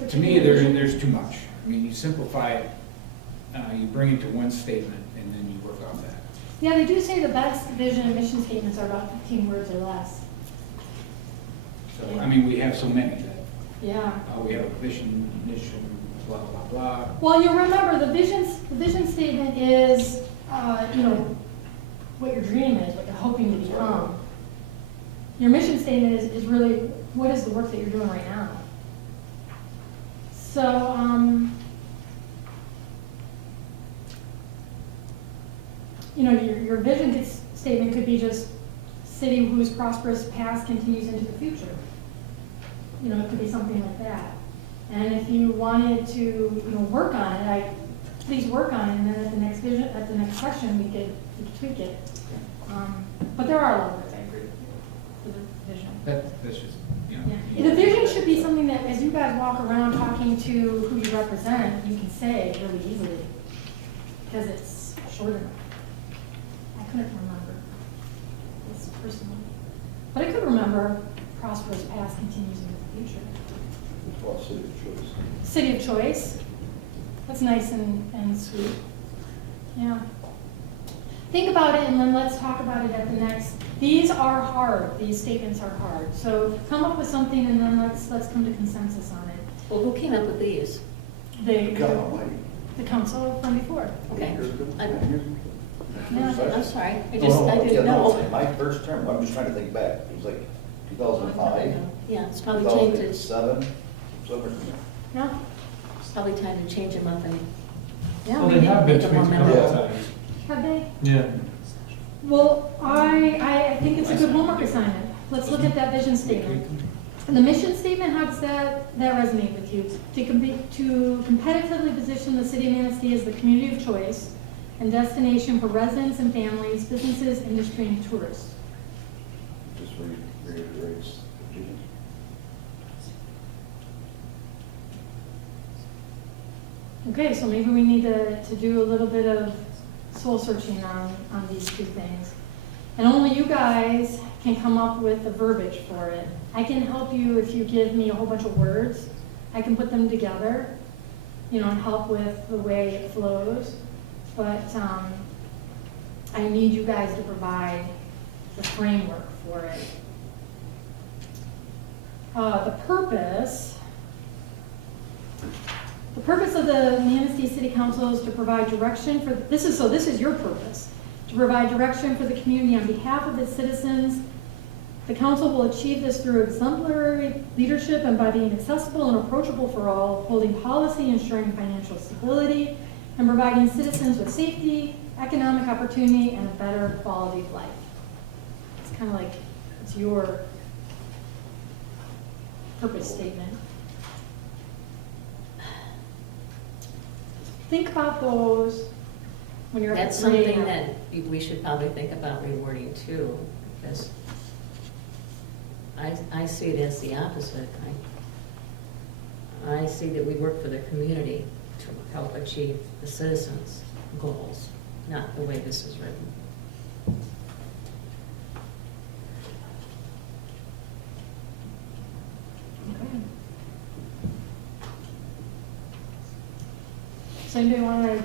To me, there's too much. I mean, you simplify it, you bring it to one statement, and then you work off that. Yeah, they do say the best vision and mission statements are about 15 words or less. So, I mean, we have so many that, Yeah. we have a vision, mission, blah, blah, blah. Well, you remember the vision statement is, what your dream is, what you're hoping to become. Your mission statement is really what is the work that you're doing right now. So, your vision statement could be just city whose prosperous past continues into the future. It could be something like that. And if you wanted to, work on it, please work on it, and then at the next session, we could tweak it. But there are a lot of words, I agree with the vision. That's just, Yeah. The vision should be something that, as you guys walk around talking to who you represent, you can say really easily, because it's short enough. I couldn't remember this personally, but I could remember prosperous past continues into the future. Well, city of choice. City of choice. That's nice and sweet. Yeah. Think about it, and then let's talk about it at the next. These are hard. These statements are hard. So come up with something, and then let's come to consensus on it. Well, who came up with these? God almighty. The council from before. Okay. Yeah. I'm sorry, I No, didn't yeah, no, know. My first term, I'm just trying to think back, it was like 2005, Yeah, it's probably changed, it's 2007, somewhere. No? probably time to change them up and. Well, they have been make them more tweaked a memorable. couple times. Have they? Yeah. Well, I think it's a good homework assignment. let's look at that vision statement. And the mission statement, how does that resonate with you? To competitively position the city of Manistee as the community of choice and destination for residents and families, businesses, industry, and tourists. Just reiterates. Okay, so maybe we need to do a little bit of soul searching on these two things. And only you guys can come up with the verbiage for it. I can help you if you give me a whole bunch of words. I can put them together, you know, and help with the way it flows. But I need you guys to provide the framework for it. The purpose of the Manistee City Council is to provide direction for, this is your purpose, to provide direction for the community on behalf of its citizens. The council will achieve this through exemplary leadership and by being accessible and approachable for all, holding policy, ensuring financial stability, and providing citizens with safety, economic opportunity, and a better quality of life. It's kind of like, it's your purpose statement. Think about those when you're That's creating something them. that we should probably think about rewording too, because I see it as the opposite. I see that we work for the community to help achieve the citizens' goals, not the way this is written. Okay. So anybody want to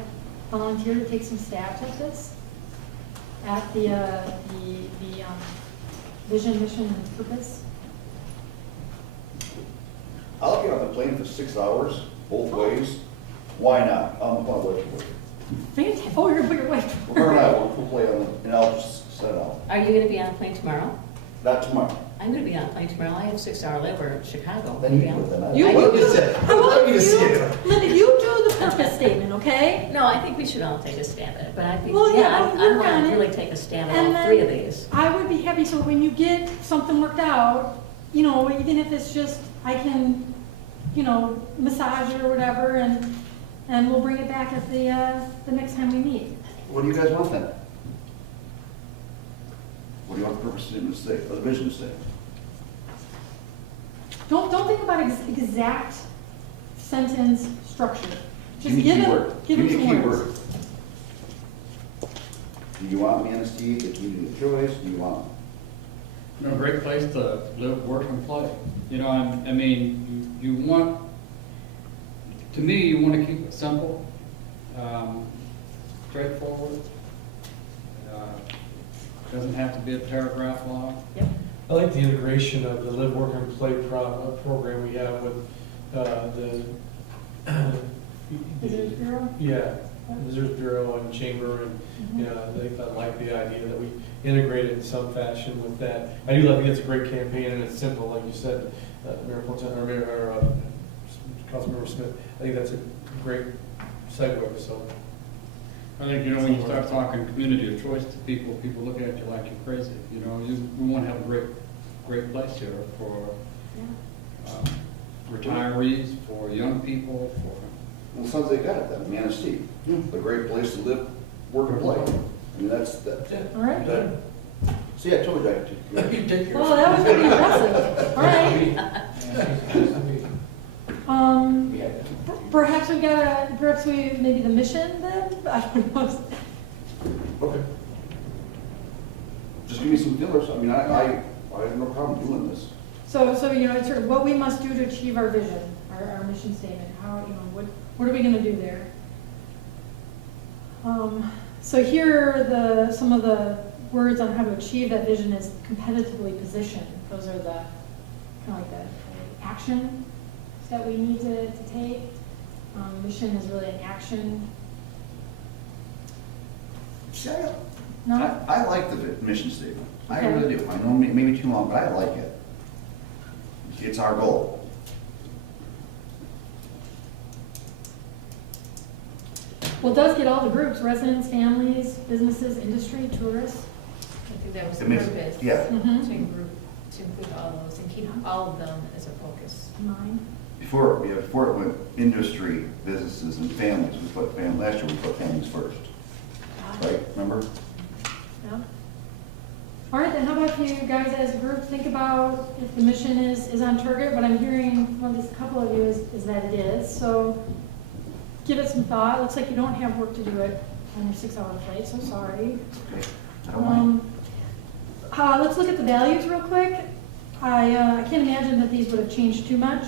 volunteer to take some stabs at this? At the vision, mission, and purpose? I'll get on the plane for 6 hours, both ways. Why not? I'm going to wait for it. Fantastic. Oh, you're your wife. Her and I will play on the, and I'll just set out. Are you going to be on a plane tomorrow? Not tomorrow. I'm going to be on a plane tomorrow. I have a 6-hour layover in Chicago. Then you can put them You out. do. I want you to see it. Linda, you do the purpose statement, okay? No, I think we should all take a stab at it, but I think, Well, yeah, yeah, we'll I work want on to it. really take a stab at And all then- 3 of these. I would be happy, so when you get something worked out, you know, even if it's just, I can, you know, massage it or whatever, and we'll bring it back at the next time we meet. What do you guys want then? What do you want the purpose statement to say, or the vision to say? Don't think about exact sentence structure. Just Give me a give key him, word. give him me a some key words. word. Do you want Manistee, the community of choice? Do you want? You know, a great place to live, work, and play. You know, I mean, you want, to me, you want to keep it simple, straightforward. Doesn't have to be a paragraph long. Yep. I like the integration of the Live, Work, and Play program we have with the Visitors Bureau? Yeah, Visitors Bureau and Chamber, and, you know, I like the idea that we integrate it in some fashion with that. I do think it's a great campaign, and it's simple, like you said, Mayor Pro Tem, or Councilmember Smith. I think that's a great segue, so. I think, you know, when you start talking community of choice to people, people look at you like you're crazy. You know, we want to have a great place here for retirees, for young people, for. Well, it sounds like they got it then, Manistee. A great place to live, work, and play. I mean, that's, All right. see, I told you I could. You take yours. Well, that was pretty impressive. All right. Perhaps we, maybe the mission then? I don't know. Okay. Just give me some fillers. I mean, I have no problem doing this. So, you know, it's sort of what we must do to achieve our vision, our mission statement. How, you know, what are we gonna do there? So here are some of the words on how to achieve that vision is competitively positioned. Those are the, kind of like the action that we need to take. Mission is really an action. No? I like the mission statement. I Okay. really do. I know maybe too long, but I like it. It's our goal. Well, it does get all the groups, residents, families, businesses, industry, tourists. I think that was the It makes- purpose. yeah. Mhm. To group, to include all those and keep all of them as a focus. Mine. Before it went industry, businesses, and families, last year we put families first, right, remember? Yeah. All right, then how about you guys as a group think about if the mission is on target? What I'm hearing from at least a couple of you is that it is. So give it some thought. Looks like you don't have work to do it on your 6-hour flight, so sorry. Okay, I don't mind. Let's look at the values real quick. I can't imagine that these would have changed too much.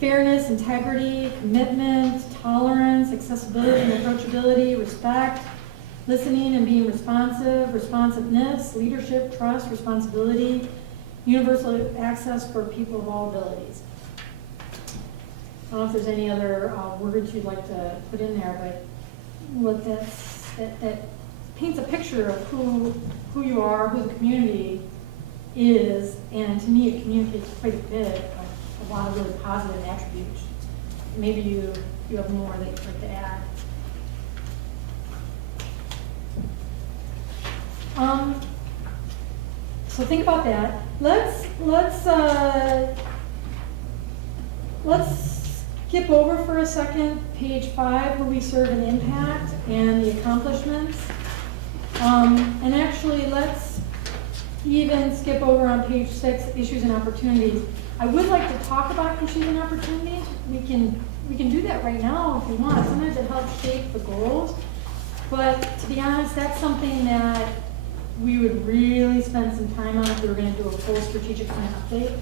Fairness, integrity, commitment, tolerance, accessibility and approachability, respect, listening and being responsive, responsiveness, leadership, trust, responsibility, universal access for people of all abilities. I don't know if there's any other words you'd like to put in there, but what that paints a picture of who you are, who the community is, and to me it communicates quite a bit of a lot of really positive attributes. Maybe you have more that you'd like to add. So think about that. Let's skip over for a second page 5, where we serve an impact and the accomplishments. And actually, let's even skip over on page 6, issues and opportunities. I would like to talk about issues and opportunities. We can do that right now if you want. Sometimes it helps shape the goals. But to be honest, that's something that we would really spend some time on if we were going to do a full strategic plan update.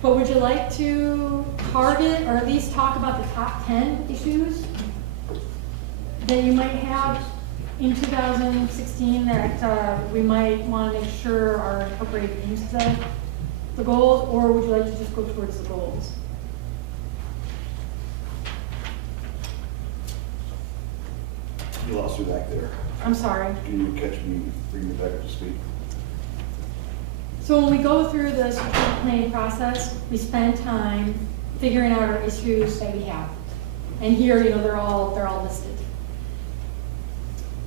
But would you like to target or at least talk about the top 10 issues that you might have in 2016 that we might want to make sure are incorporated into the goals, or would you like to just go towards the goals? You lost me back there. I'm sorry. Can you catch me, bring me back up to speed? So when we go through the strategic planning process, we spend time figuring out our issues that we have. And here, they're all listed.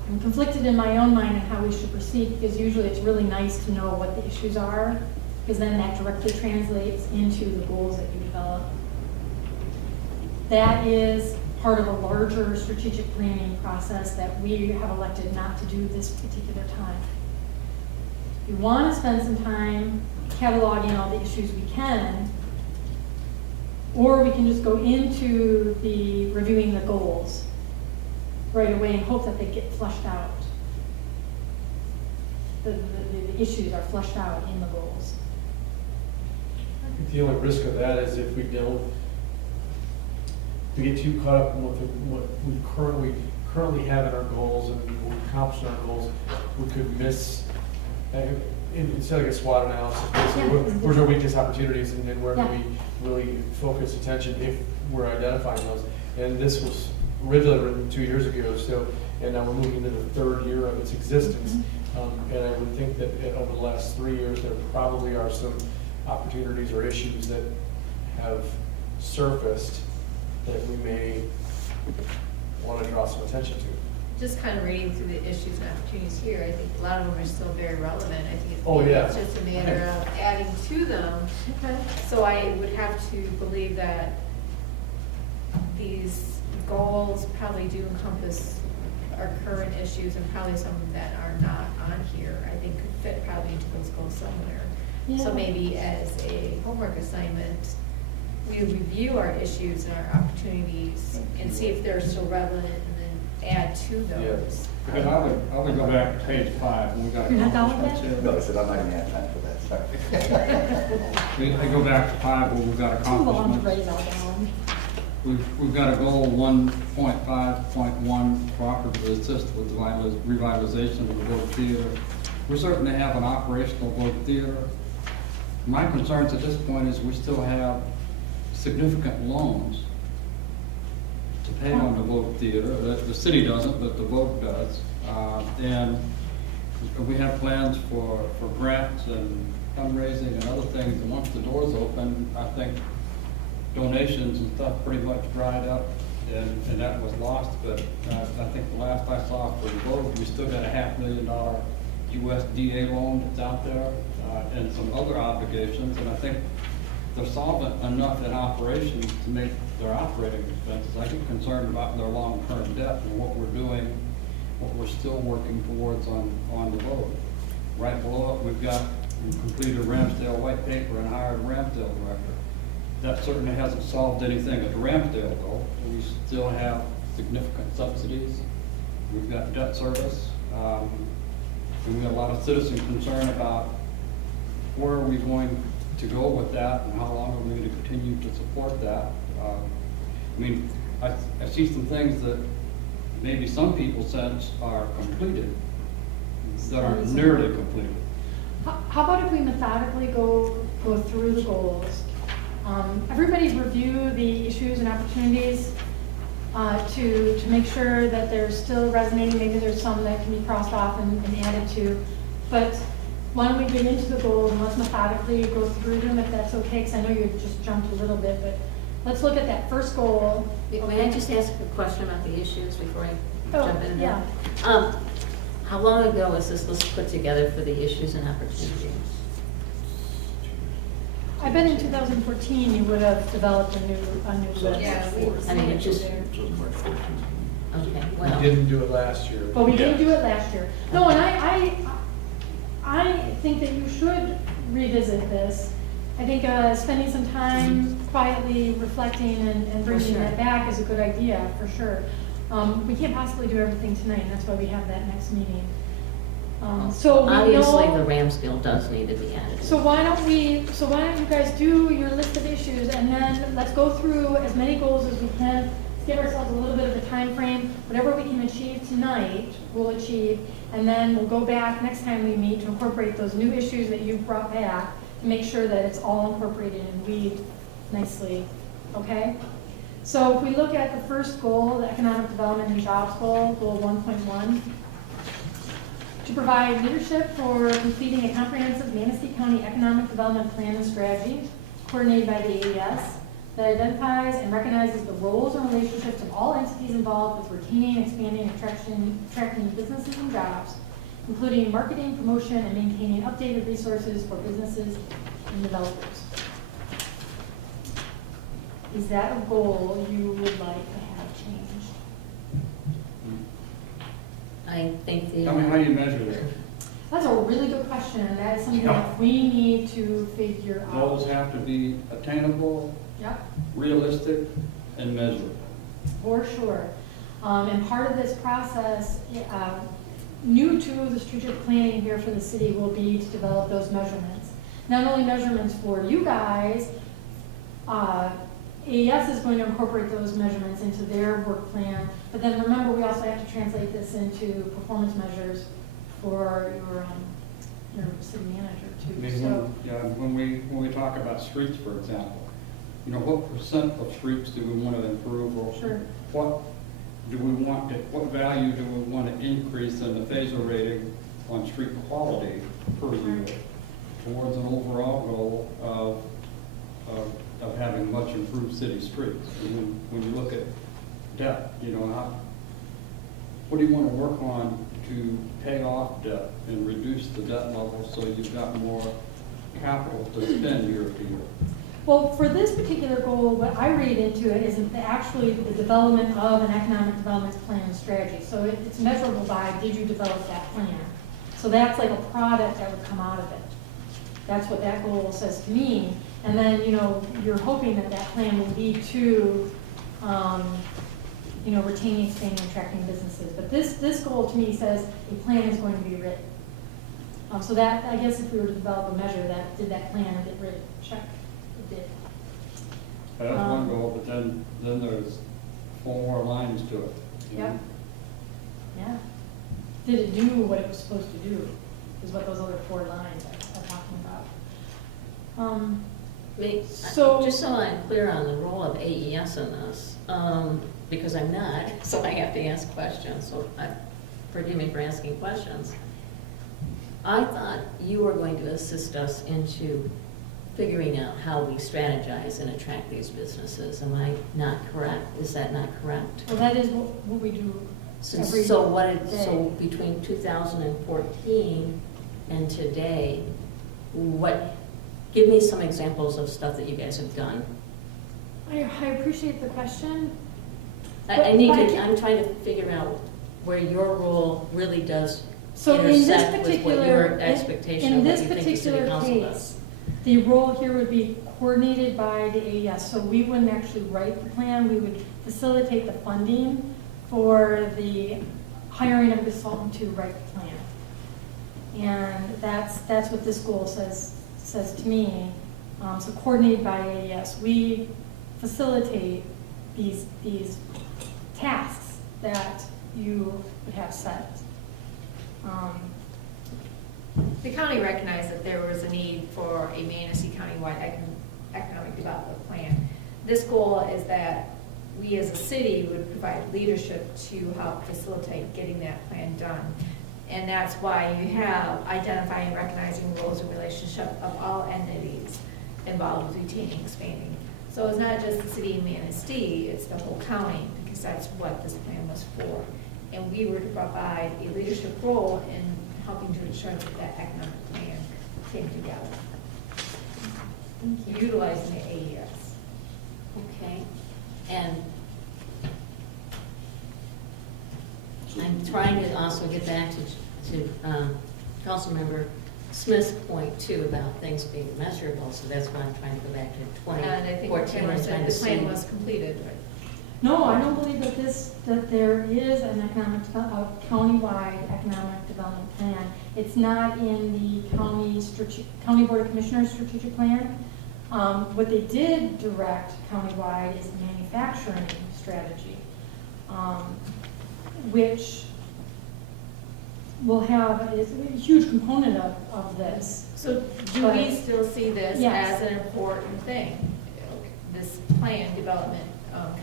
I'm conflicted in my own mind on how we should proceed, because usually it's really nice to know what the issues are, because then that directly translates into the goals that you develop. That is part of a larger strategic planning process that we have elected not to do this particular time. We want to spend some time cataloging all the issues we can, or we can just go into the reviewing the goals right away and hope that they get flushed out. The issues are flushed out in the goals. I think the only risk of that is if we don't, we get too caught up in what we currently have in our goals and what we accomplish in our goals, we could miss, instead of like a SWOT analysis, basically, where's our weakest opportunities and then where do we really focus attention if we're identifying those. And this was originally written 2 years ago, so, and now we're moving into the 3rd year of its existence. And I would think that over the last 3 years, there probably are some opportunities or issues that have surfaced that we may want to draw some attention to. Just kind of reading through the issues and opportunities here, I think a lot of them are still very relevant. I think it's just a matter of adding to them. Okay. So I would have to believe that these goals probably do encompass our current issues and probably some that are not on here, I think could fit probably into those goals somewhere. Yeah. So maybe as a homework assignment, we review our issues and our opportunities and see if they're still relevant and then add to those. Because I would go back to page 5, and we got You're not done with accomplishments No, I said I'm not gonna have time for that, sorry. I go back to 5 where we've got Too long to accomplishments. write it all down. We've got a goal 1.5.1 cooperative assist with revitalization of the Vogue Theater. We're certain to have an operational Vogue Theater. My concerns at this point is we still have significant loans to pay on the Vogue Theater. The city doesn't, but the Vogue does. And we have plans for grants and fundraising and other things. And once the doors open, I think donations and stuff pretty much dried up, and that was lost. But I think the last I saw for the Vogue, we still got a $500,000 USDA loan that's out there, and some other obligations, and I think they're solvent enough in operations to make their operating expenses. I get concerned about their long-term debt and what we're doing, what we're still working towards on the road. Right below it, we completed Ramsdale white paper and hired a Ramsdale director. That certainly hasn't solved anything at Ramsdale though. We still have significant subsidies. We've got debt service. And we have a lot of citizen concern about where are we going to go with that and how long are we going to continue to support that. I mean, I see some things that maybe some people sense are completed that aren't nearly completed. How about if we methodically go through the goals? Everybody's review the issues and opportunities to make sure that they're still resonating. Maybe there's some that can be crossed off and added to. But why don't we get into the goals and let's methodically go through them if that's okay? Because I know you just jumped a little bit, but let's look at that first goal. May I just ask a question about the issues before I jump in? Yeah. How long ago was this list put together for the issues and opportunities? I bet in 2014 you would have developed a new list. Yeah, I mean, it just, So it's March 14th. okay, We well, didn't do it last year. But we didn't do it last year. No, and I think that you should revisit this. I think spending some time quietly reflecting and bringing that back is a good idea, for sure. We can't possibly do everything tonight, and that's why we have that next meeting. So we obviously know- the Ramsdale does need to be added. So why don't you guys do your list of issues, and then let's go through as many goals as we can. Let's give ourselves a little bit of a time frame. Whatever we can achieve tonight, we'll achieve, and then we'll go back next time we meet to incorporate those new issues that you've brought back to make sure that it's all incorporated and weaved nicely, okay? So if we look at the first goal, the economic development and jobs goal, goal 1.1, to provide leadership for completing a comprehensive Manistee County economic development plan and strategy coordinated by the AES that identifies and recognizes the roles and relationships of all entities involved with retaining, expanding, attracting businesses and jobs, including marketing, promotion, and maintaining updated resources for businesses and developers. Is that a goal you would like to have changed? I think the. Tell me how you measure that. That's a really good question, and that is something that we need to figure out. Goals have to be attainable, Yep, realistic, and measurable. for sure. And part of this process, new to the strategic planning here for the city will be to develop those measurements. Not only measurements for you guys, AES is going to incorporate those measurements into their work plan, but then remember, we also have to translate this into performance measures for your city manager I too. mean, So, when we talk about streets, for example, you know, what percent of streets do we want to improve, or Sure. what value do we want to increase in the phaser rating on street quality per year towards an overall goal of having much improved city streets? And when you look at debt, you know, what do you want to work on to pay off debt and reduce the debt level so you've got more capital to spend year to year? well, for this particular goal, what I read into it is actually the development of an economic development plan and strategy. So it's measurable by, did you develop that plan? So that's like a product that would come out of it. That's what that goal says to me. And then, you know, you're hoping that that plan will lead to, you know, retaining, expanding, attracting businesses. But this goal to me says a plan is going to be written. So that, I guess if we were to develop a measure, did that plan get written? Check, it did. That's one goal, but then there's 4 more lines to it. you know? Yep. Yeah. Did it do what it was supposed to do, is what those other 4 lines are talking about. So- Just so I'm clear on the role of AES in this, because I'm not, so I have to ask questions, so forgive me for asking questions. I thought you were going to assist us into figuring out how we strategize and attract these businesses. Am I not correct? Is that not correct? Well, that is what we do every So so day. between 2014 and today, give me some examples of stuff that you guys have done. I appreciate the question. I But need I to, can- I'm trying to figure out where your role really does So in this intersect with what particular, your expectation in of what this you think the city particular council case, does. the role here would be coordinated by the AES. So we wouldn't actually write the plan, we would facilitate the funding for the hiring of a consultant to write the plan. And that's what this goal says to me. So coordinated by AES, we facilitate these tasks that you would have set. The county recognized that there was a need for a Manistee countywide economic development plan. This goal is that we as a city would provide leadership to help facilitate getting that plan done. And that's why you have identifying and recognizing roles and relationship of all entities involved with retaining and expanding. So it's not just the city of Manistee, it's the whole county, because that's what this plan was for. And we were to provide a leadership role in helping to ensure that that economic plan came together. Utilizing the AES. Okay, and I'm trying to also get back to Councilmember Smith's point too about things being measurable, so that's why I'm trying to go back to And I think 2014 Tamara and said trying the to see. plan was completed, right? No, I don't believe that there is an a countywide economic development plan. It's not in the county board of commissioners strategic plan. What they did direct countywide is a manufacturing strategy, which will have, is a huge component of this. So do we But- still see this Yes. as an important thing? This plan, development,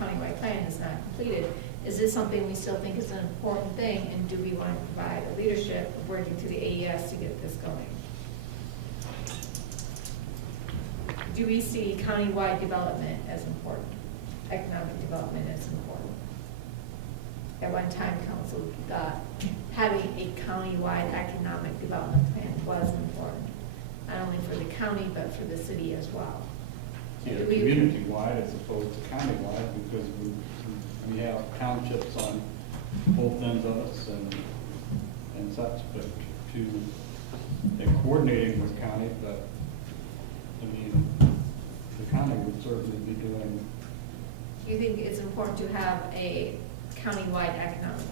countywide plan is not completed. Is this something we still think is an important thing? And do we want to provide a leadership of working through the AES to get this going? Do we see countywide development as important? Economic development as important? At one time, council thought having a countywide economic development plan was important, not only for the county, but for the city as well. Either community-wide as opposed to county-wide, because we have townships on both ends of us and such, but they're coordinating with county, but, I mean, the county would certainly be doing. Do you think it's important to have a countywide economic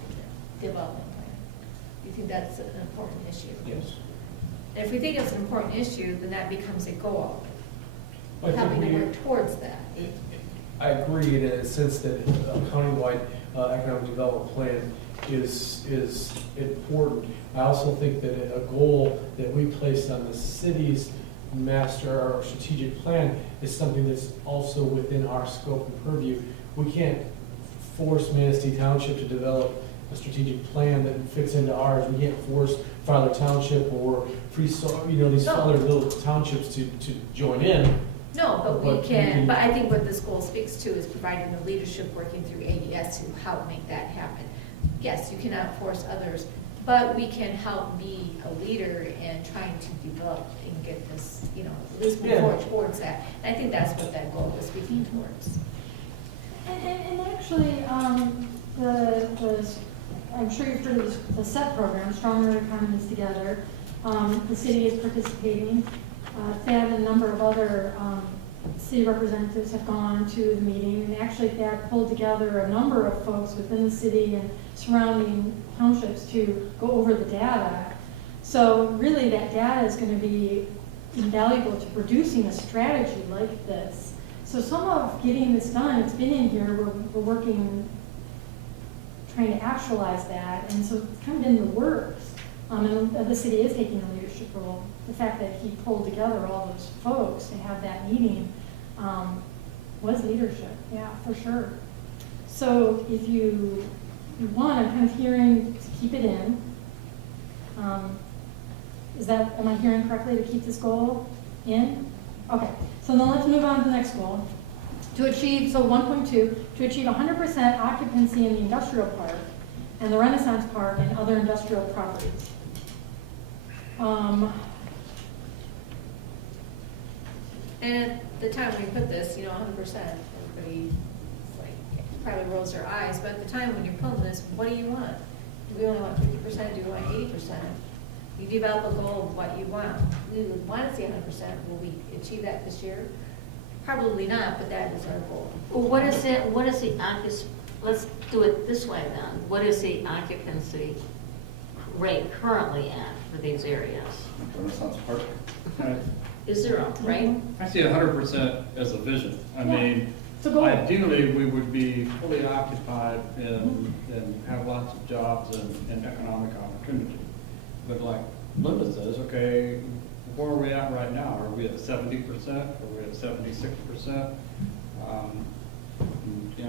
development plan? Do you think that's an important issue? Yes. And if we think it's an important issue, then that becomes a goal, I think having to we- work towards that. I agree in a sense that a countywide economic development plan is important. I also think that a goal that we place on the city's master or strategic plan is something that's also within our scope and purview. We can't force Manistee Township to develop a strategic plan that fits into ours. We can't force Fowler Township or these No. other little townships to join in. No, but we But we can, can- but I think what this goal speaks to is providing the leadership working through AES to help make that happen. Yes, you cannot force others, but we can help be a leader in trying to develop and get this, at least move Yeah. forward towards that. And I think that's what that goal was speaking towards. And actually, I'm sure you've heard of the SET program, Stronger Economies Together. The city is participating. Thad and a number of other city representatives have gone to the meeting, and actually Thad pulled together a number of folks within the city and surrounding townships to go over the data. So really, that data is going to be invaluable to producing a strategy like this. So some of getting this done, it's been in here, we're working, trying to actualize that, and so it's kind of in the works. And the city is taking a leadership role. The fact that he pulled together all those folks to have that meeting was leadership, yeah, for sure. So if you want, I'm kind of hearing to keep it in. Am I hearing correctly, to keep this goal in? Okay, so then let's move on to the next goal. To achieve, so 1.2, to achieve 100% occupancy in the industrial park and the Renaissance Park and other industrial properties. And at the time we put this, 100%, everybody probably rolls their eyes, but at the time when you're pulling this, what do you want? Do we only want 50%, do we want 80%? You develop a goal of what you want. We would want to see 100%, will we achieve that this year? Probably not, but that is our goal. Well, what is the occupancy, let's do it this way then. What is the occupancy rate currently at for these areas? Renaissance Park. Is zero, right? I see 100% as a vision. I mean, It's a goal. ideally, we would be fully occupied and have lots of jobs and economic opportunity. But like Linda says, okay, where are we at right now? Are we at 70%? Are we at 76%?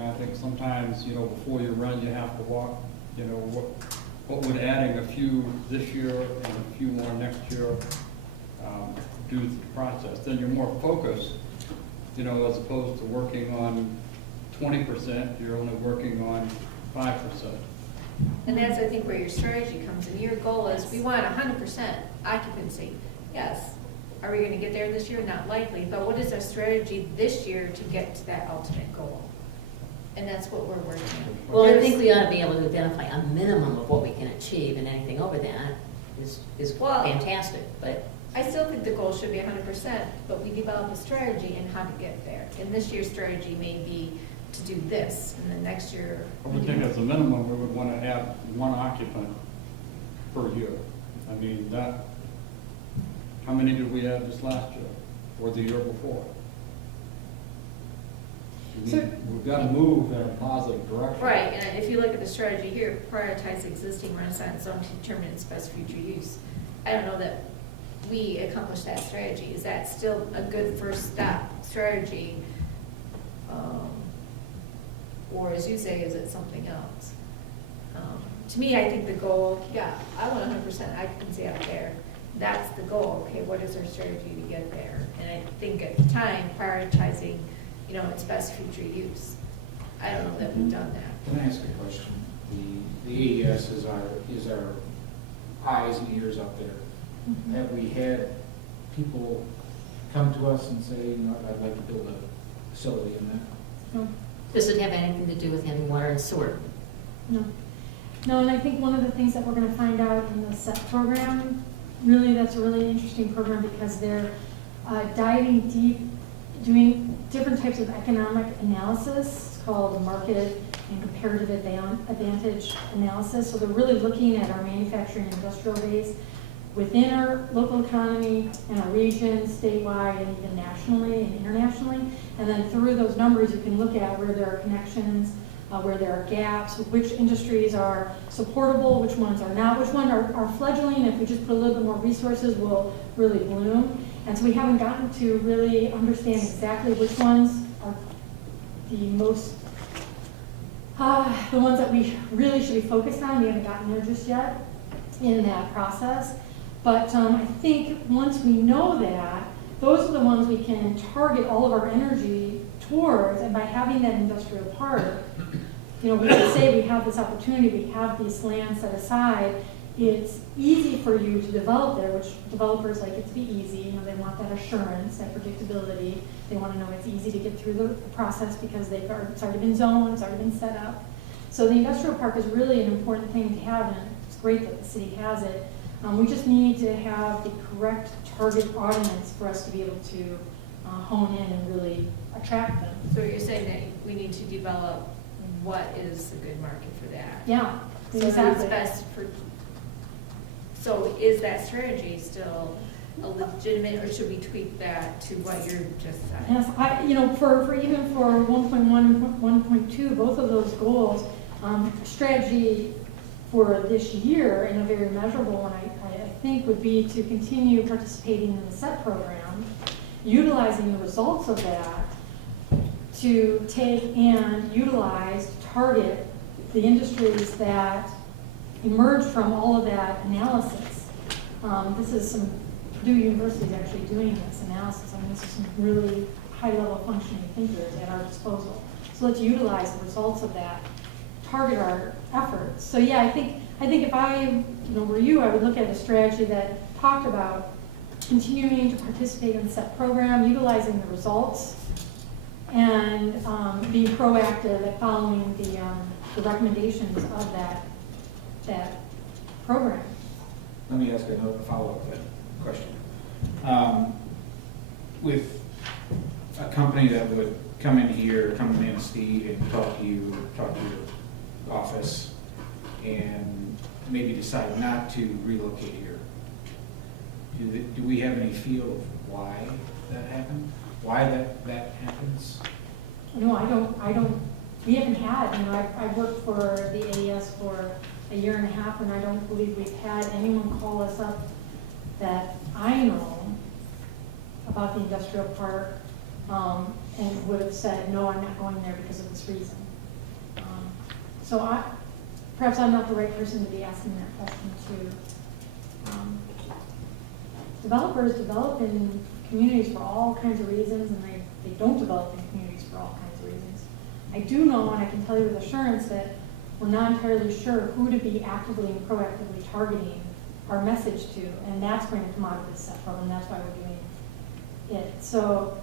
I think sometimes, before you run, you have to walk. What would adding a few this year and a few more next year do to the process? Then you're more focused, as opposed to working on 20%, you're only working on 5%. And that's, I think, where your strategy comes in. Your goal is, we want 100% occupancy. Yes. Are we going to get there this year? Not likely. But what is our strategy this year to get to that ultimate goal? And that's what we're working on. Well, I think we ought to be able to identify a minimum of what we can achieve, and anything over that is Well, fantastic, but I still think the goal should be 100%, but we develop a strategy in how to get there. And this year's strategy may be to do this, and then next year. I would think as a minimum, we would want to have one occupant per year. I mean, how many did we have this last year or the year before? We've got to move in a positive direction. Right, and if you look at the strategy here, prioritize existing Renaissance zone to determine its best future use. I don't know that we accomplished that strategy. Is that still a good first step strategy? Or as you say, is it something else? To me, I think the goal, I want 100% occupancy out there. That's the goal. Okay, what is our strategy to get there? And I think at the time, prioritizing, its best future use. I don't know that we've done that. Can I ask a question? The AES is our eyes and ears up there. Have we had people come to us and say, I'd like to build a facility in that? No. does it have anything to do with having water and sewer? No. No, and I think one of the things that we're going to find out in the SET program, really, that's a really interesting program because they're diving deep, doing different types of economic analysis. It's called market and comparative advantage analysis. So they're really looking at our manufacturing and industrial base within our local economy and our region, statewide, and even nationally and internationally. And then through those numbers, you can look at where there are connections, where there are gaps, which industries are supportable, which ones are not, which ones are fledgling. If we just put a little bit more resources, will really bloom. And so we haven't gotten to really understand exactly which ones are the most, the ones that we really should be focused on. We haven't gotten there just yet in that process. But I think once we know that, those are the ones we can target all of our energy towards, and by having that industrial park, we can say we have this opportunity, we have these lands set aside, it's easy for you to develop there, which developers like it to be easy, they want that assurance, that predictability, they want to know it's easy to get through the process because it's already been zoned, it's already been set up. So the industrial park is really an important thing to have, and it's great that the city has it. We just need to have the correct target audience for us to be able to hone in and really attract them. So you're saying that we need to develop what is a good market for that? Yeah, So it's exactly. best for, so is that strategy still a legitimate, or should we tweak that to what you're just saying? Yes, for even for 1.1 and 1.2, both of those goals, strategy for this year, and a very measurable one, I think, would be to continue participating in the SET program, utilizing the results of that to take and utilize, target the industries that emerge from all of that analysis. This is Purdue University is actually doing this analysis. This is some really high-level functioning thinkers at our disposal. So let's utilize the results of that target our efforts. So yeah, I think if I were you, I would look at a strategy that talked about continuing to participate in the SET program, utilizing the results, and being proactive at following the recommendations of that program. Let me ask another follow-up to that question. With a company that would come in here, come to Manistee and talk to you, talk to your office, and maybe decide not to relocate here, do we have any feel of why that happened? Why that happens? No, I don't, we haven't had, I've worked for the AES for a year and a half, and I don't believe we've had anyone call us up that I know about the industrial park, and would have said, no, I'm not going there because of this reason. So perhaps I'm not the right person to be asking that question to. Developers develop in communities for all kinds of reasons, and they don't develop in communities for all kinds of reasons. I do know, and I can tell you with assurance, that we're not entirely sure who to be actively and proactively targeting our message to, and that's going to come out of this SET program, and that's why we're doing it. So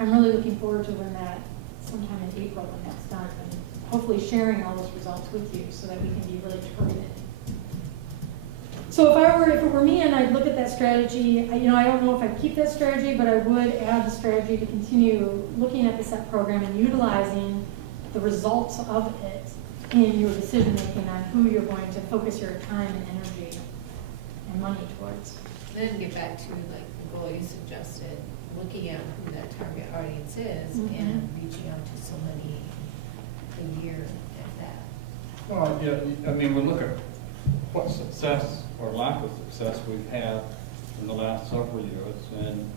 I'm really looking forward to when that, sometime in April, when that's done, and hopefully sharing all those results with you so that we can be really targeted. So if it were me and I'd look at that strategy, I don't know if I'd keep that strategy, but I would add the strategy to continue looking at the SET program and utilizing the results of it in your decision making on who you're going to focus your time and energy and money towards. Then get back to like the goal you suggested, looking at who that target audience is and reaching out to so many a year at that. Well, yeah, I mean, we look at what success or lack of success we've had in the last several years, and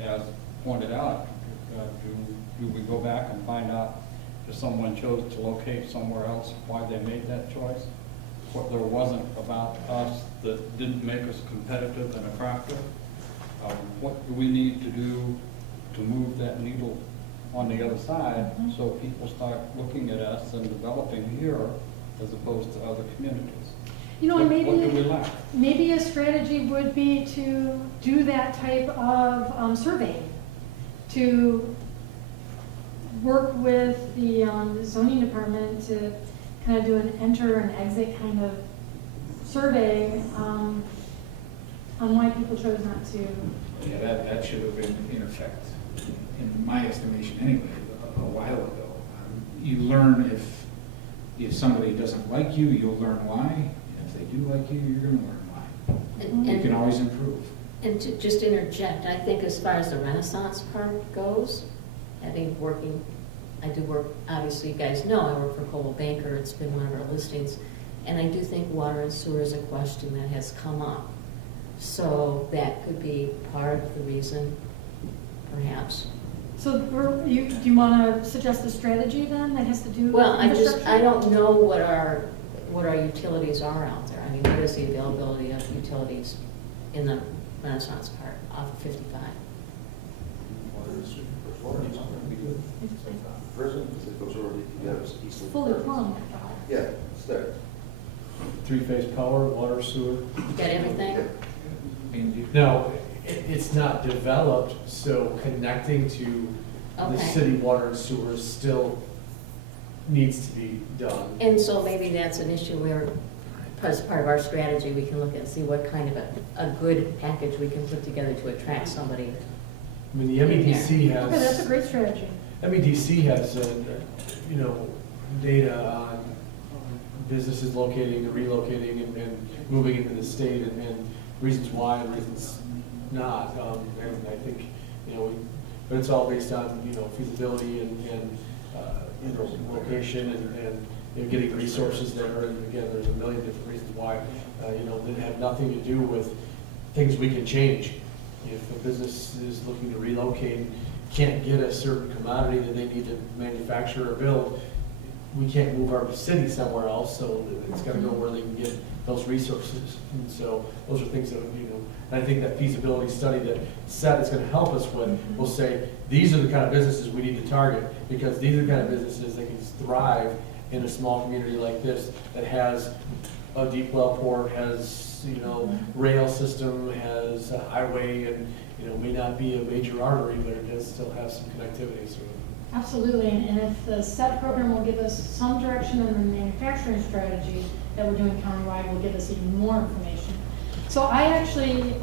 as pointed out, do we go back and find out if someone chose to locate somewhere else, why they made that choice? What there wasn't about us that didn't make us competitive and attractive? What do we need to do to move that needle on the other side so people start looking at us and developing here as opposed to other communities? And What do we lack? maybe a strategy would be to do that type of surveying, to work with the zoning department to kind of do an enter and exit kind of survey on why people chose not to. Yeah, that should have been in effect, in my estimation anyway, a while ago. You learn if somebody doesn't like you, you'll learn why. And if they do like you, you're going to learn why. You can always improve. And to just interject, I think as far as the Renaissance Park goes, I do work, obviously you guys know, I work for Coldwell Banker, it's been one of our listings, and I do think water and sewer is a question that has come up. So that could be part of the reason, perhaps. So do you want to suggest a strategy then that has to do with Well, infrastructure? I don't know what our utilities are out there. I mean, what is the availability of utilities in the Renaissance Park off of 55? Prison, because it goes over the It's fully plumbed, I thought. Yeah, it's there. Three-phase power, water, sewer. Got everything? No, it's not developed, so connecting to the Okay. city water and sewer still needs to be done. And so maybe that's an issue where, as part of our strategy, we can look and see what kind of a good package we can put together to attract somebody. I mean, the MEDC has. Okay, that's a great strategy. MEDC has, data on businesses locating and relocating and moving into the state and reasons why and reasons not. And I think, but it's all based on, feasibility and location and getting resources there. And again, there's a million different reasons why, that have nothing to do with things we can change. If a business is looking to relocate, can't get a certain commodity that they need to manufacture or build, we can't move our city somewhere else, so it's got to go where they can get those resources. And so those are things that, and I think that feasibility study that SET is going to help us with will say, these are the kind of businesses we need to target, because these are the kind of businesses that can thrive in a small community like this that has a deep well port, has, rail system, has a highway, and, may not be a major artery, but it does still have some connectivity, so. Absolutely, and if the SET program will give us some direction in the manufacturing strategy that we're doing countywide, will give us even more information. So I actually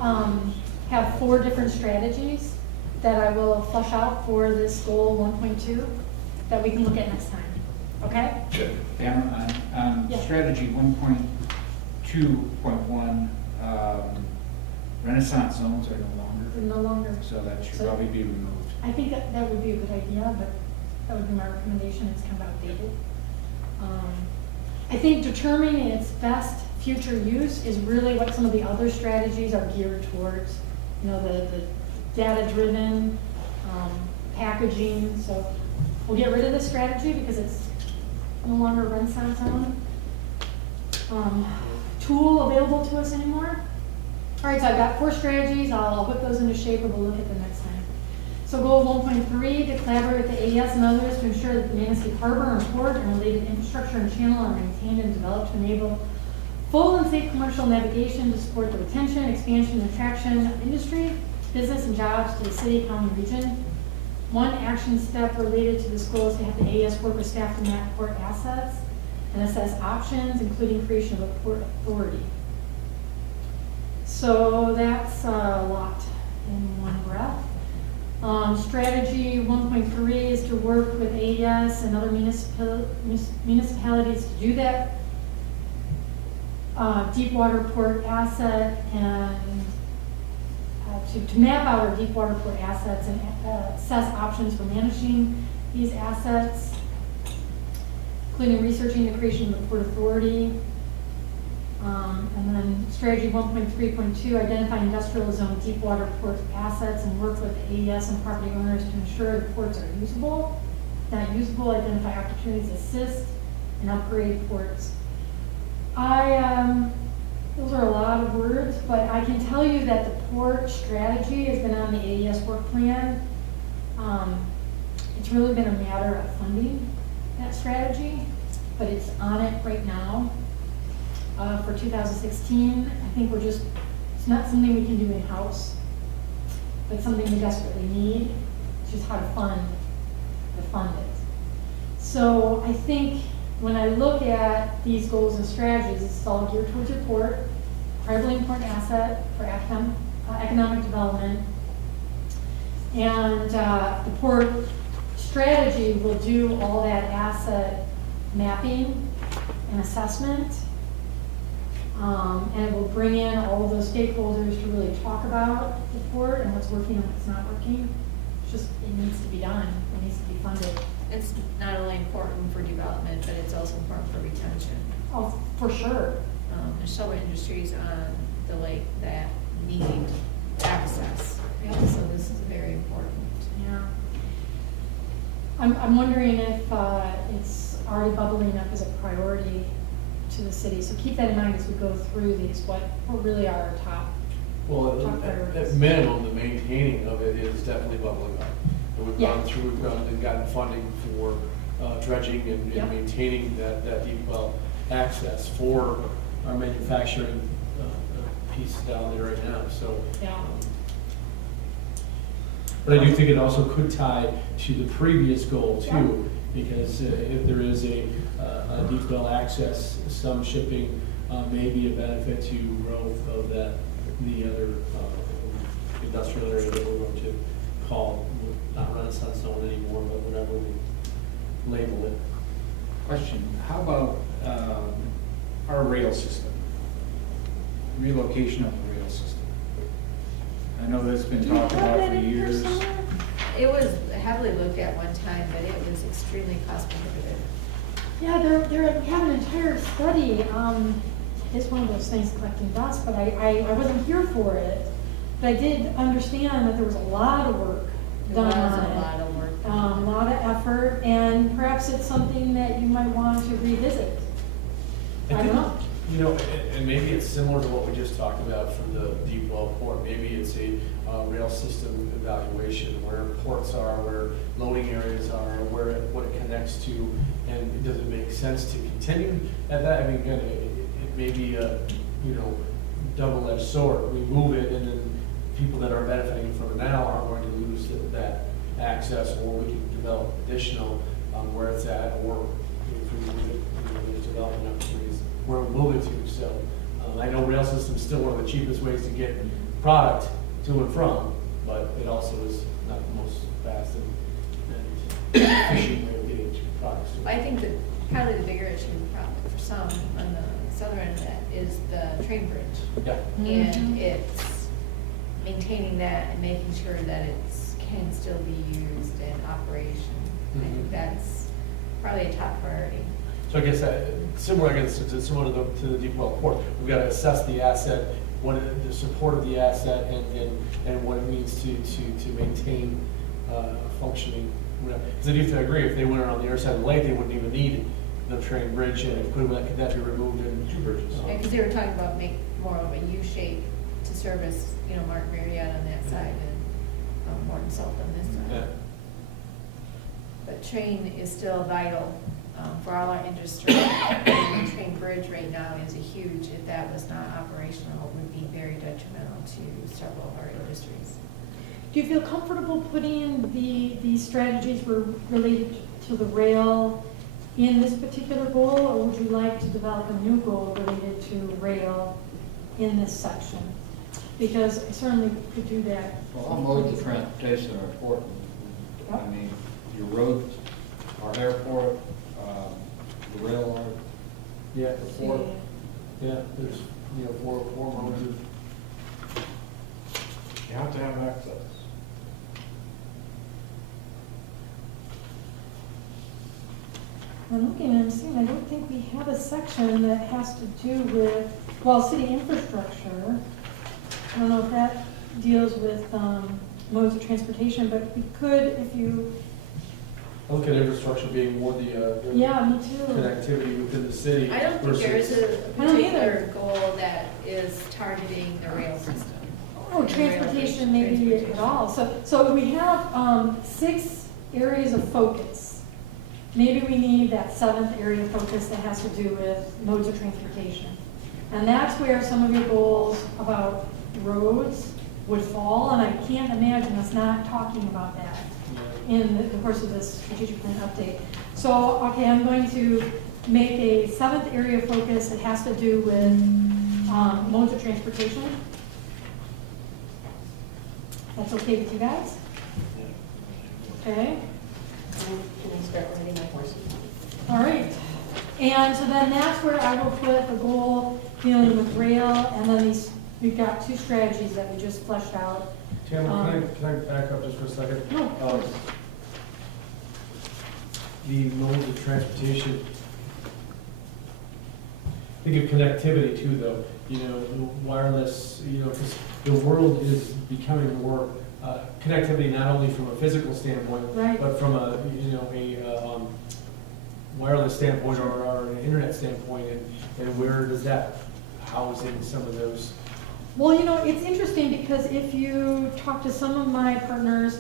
have 4 different strategies that I will flesh out for this goal 1.2 that we can look at next time, okay? Dan, on Yeah. strategy 1.2.1, Renaissance zones are no longer, No longer. so that should So- probably be removed. I think that would be a good idea, but that would be my recommendation. It's kind of outdated. I think determining its best future use is really what some of the other strategies are geared towards. The data-driven packaging. So we'll get rid of this strategy because it's no longer a Renaissance zone tool available to us anymore. All right, so I've got 4 strategies. I'll put those into shape and we'll look at them next time. So goal 1.3, to collaborate with the AES and others to ensure that the Manistee Harbor and port and related infrastructure and channel are maintained and developed to enable full and safe commercial navigation to support the retention, expansion, and attraction of industry, business, and jobs to the city, county, and region. One action step related to this goal is to have the AES work with staff to map port assets and assess options, including creation of a port authority. So that's a lot in one breath. Strategy 1.3 is to work with AES and other municipalities to do that deep water port asset and to map out our deep water port assets and assess options for managing these assets, including researching the creation of the port authority. And then strategy 1.3.2, identify industrial zone deep water port assets and work with the AES and property owners to ensure the ports are usable. Not usable, identify opportunities to assist and upgrade ports. Those are a lot of words, but I can tell you that the port strategy has been on the AES work plan. It's really been a matter of funding that strategy, but it's on it right now. For 2016, I think it's not something we can do in-house, but something we desperately need. It's just how to fund it. So I think when I look at these goals and strategies, it's all geared towards your port, incredibly important asset for economic development. And the port strategy will do all that asset mapping and assessment. And it will bring in all of those stakeholders to really talk about the port and what's working and what's not working. It's just, it needs to be done. It needs to be funded. It's not only important for development, but it's also important for retention. Oh, for sure. There's several industries on the lake that need access. Yeah. So this is very important. Yeah. I'm wondering if it's already bubbling up as a priority to the city. So keep that in mind as we go through these, what really are our top priorities. At minimum, the maintaining of it is definitely bubbling up. And we've gone through, we've gotten funding for dredging and Yep. maintaining that deep well access for our manufacturing piece down there right now, so. Yeah. But I do think it also could tie to the previous goal Yeah. too, because if there is a deep well access, some shipping may be a benefit to growth of the other industrial area that we're going to call, not Renaissance Zone anymore, but whatever we label it. Question, how about our rail system? Relocation of the rail system. I know that's been Do we talked have about that for in here years. somewhere? It was heavily looked at one time, but it was extremely cost prohibitive. Yeah, we have an entire study. It's one of those things collecting dust, but I wasn't here for it. But I did understand that there was a lot of work There done was on a it. lot of work. A lot of effort, and perhaps it's something that you might want to revisit. I don't know. You know, and maybe it's similar to what we just talked about for the deep well port. Maybe it's a rail system evaluation, where ports are, where loading areas are, what it connects to, And does it make sense to continue at that? I mean, again, it may be a, you know, double-edged sword. We move it, and then people that are benefiting from it now are going to lose that access, or we can develop additional where it's at, or if we move it, you know, there's development opportunities where we move it to. So I know rail system is still one of the cheapest ways to get product to and from, but it also is not the most fast and efficient way of getting products to. I think that probably the bigger issue probably for some on the southern end of that is the train bridge. Yeah. And it's maintaining that and making sure that it's, can still be used in operation. I Mhm. think that's probably a top priority. So I guess similar to the Deep Well Port, we've got to assess the asset, the support of the asset, and what it means to maintain functioning. Because I do agree, if they went around the other side of the lake, they wouldn't even need the train bridge, and could that be removed in two bridges? Because they were talking about make more of a U shape to service, you know, Martin Marietta on that side and Morton Salt on this Yeah. side. But train is still vital for all our industry. And the train bridge right now is a huge, if that was not operational, would be very detrimental to several of our industries. Do you feel comfortable putting these strategies were related to the rail in this particular goal, or would you like to develop a new goal related to rail in this section? Because I certainly could do that. Well, all modes of transportation are important. I Yep. mean, your roads, our airport, the rail line, Yeah, the port. yeah, there's, you know, four modes of. You have to have access. I'm looking and I'm seeing, I don't think we have a section that has to do with, well, city infrastructure. I don't know if that deals with modes of transportation, but we could, if you, I look at infrastructure being more the yeah, me too. connectivity within the city. I don't think there is a I don't particular goal that is targeting the rail system. Oh, transportation maybe at all. So we have 6 areas of focus. Maybe we need that 7th area of focus that has to do with modes of transportation. And that's where some of your goals about roads would fall, and I can't imagine us not talking about that in the course of this strategic plan update. So, okay, I'm going to make a 7th area of focus that has to do with modes of transportation. That's okay with you guys? Okay, Can I start riding my horses? all right. And so then that's where I will put the goal dealing with rail, and then we've got 2 strategies that we just fleshed out. Tamara, can I back up just for a second? No. The modes of transportation. Think of connectivity too, though. You know, wireless. You know, because the world is becoming more connectivity, not only from a physical standpoint, Right. but from a wireless standpoint or an internet standpoint, and where does that house in some of those? Well, you know, it's interesting because if you talk to some of my partners,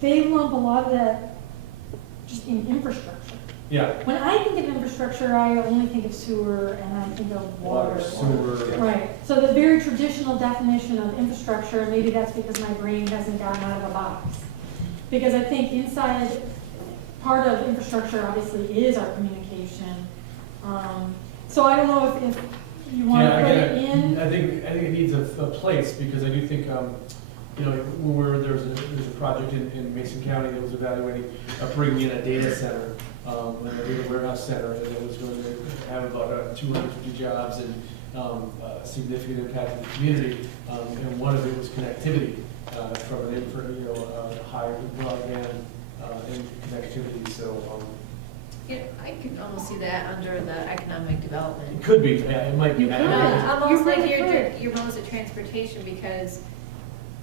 they lump a lot of that just in infrastructure. Yeah. When I think of infrastructure, I only think of sewer and I think of water. Sewer. Right, so the very traditional definition of infrastructure, and maybe that's because my brain hasn't gotten out of a box. Because I think inside, part of infrastructure obviously is our communication. So I don't know if you want to put it in. I think it needs a place, because I do think, you know, there's a project in Mason County that was evaluating bringing in a data center, a data warehouse center, and it was going to have about 250 jobs and a significant impact on the community. And one of it was connectivity from an high broadband and connectivity. So. Yeah, I could almost see that under the economic development. It could be, yeah, it might be. You could. Almost You like really your modes of transportation, because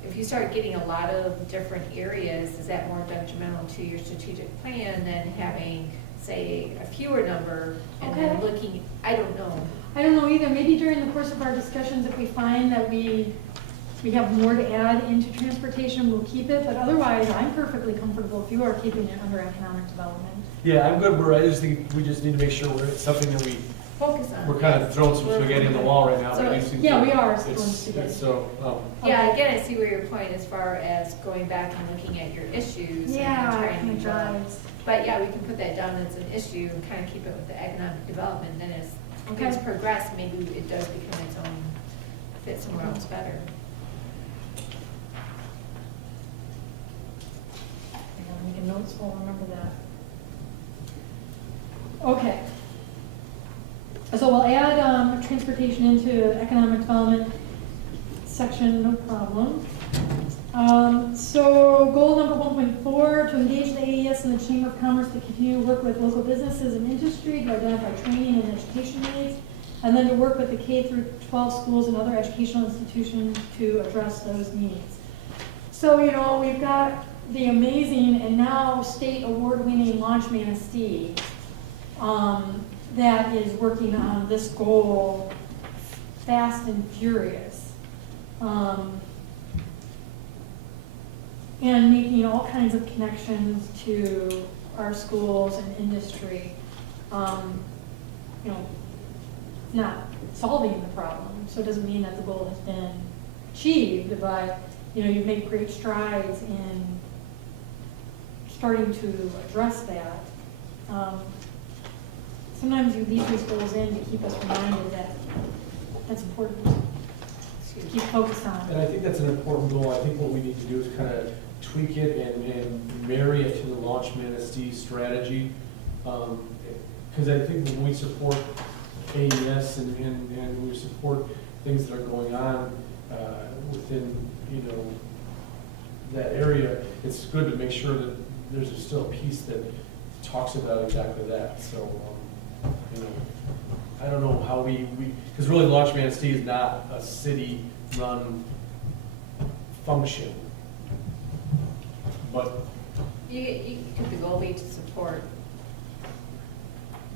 if you start getting a lot of different areas, is that more detrimental to your strategic plan than having, say, a fewer number and then Okay. looking, I don't know. I don't know either, maybe during the course of our discussions, if we find that we we have more to add into transportation, we'll keep it, but otherwise, I'm perfectly comfortable if you are keeping it under economic development. Yeah, I'm good, I just think we just need to make sure it's something that Focus on. we're kind of throwing some spaghetti in the wall right now. So, but it seems yeah, like we are it's- throwing spaghetti. So, Yeah, Okay. again, I see where your point as far as going back and looking at your issues and Yeah, trying it to drives. But yeah, we can put that down as an issue and kind of keep it with the economic development, then as things Okay. progress, maybe it does become its own, fit somewhere else better. I gotta make a note so I'll remember that. Okay. So we'll add transportation into economic development section, no problem. So goal number 1.4, to engage the AES and the Chamber of Commerce to continue to work with local businesses and industry to identify training and education needs, and then to work with the K through 12 schools and other educational institutions to address those needs. So, you know, we've got the amazing and now state award-winning Launch Manistee that is working on this goal fast and furious. And making all kinds of connections to our schools and industry. You know, not solving the problem, so it doesn't mean that the goal has been achieved, but, you know, you make great strides in starting to address that. Sometimes you leave these goals in to keep us reminded that that's important, to keep focused on. and I think that's an important goal. I think what we need to do is kind of tweak it and marry it to the Launch Manistee strategy. Because I think when we support AES and we support things that are going on within, you know, that area, it's good to make sure that there's still a piece that talks about exactly that. So, you know, I don't know how because really Launch Manistee is not a city-run function. But Could the goal be to support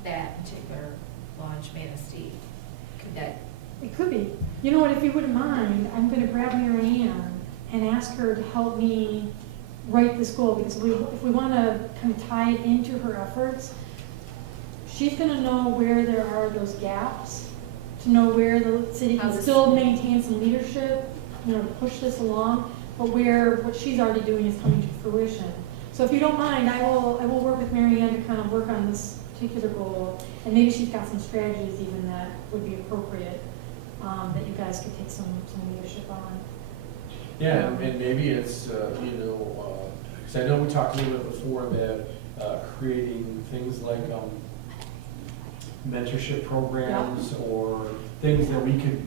that particular Launch Manistee? Could that, It could be. You know what, if you wouldn't mind, I'm gonna grab Mary Ann and ask her to help me write this goal, because if we wanna kind of tie it into her efforts, she's gonna know where there are those gaps, to know where the city How can this- still maintain some leadership, you know, to push this along, but where what she's already doing is coming to fruition. So if you don't mind, I will work with Mary Ann to kind of work on this particular goal, and maybe she's got some strategies even that would be appropriate, that you guys could take some leadership on. yeah, and maybe it's, you know, because I know we talked a little bit before about creating things like mentorship programs or things that we could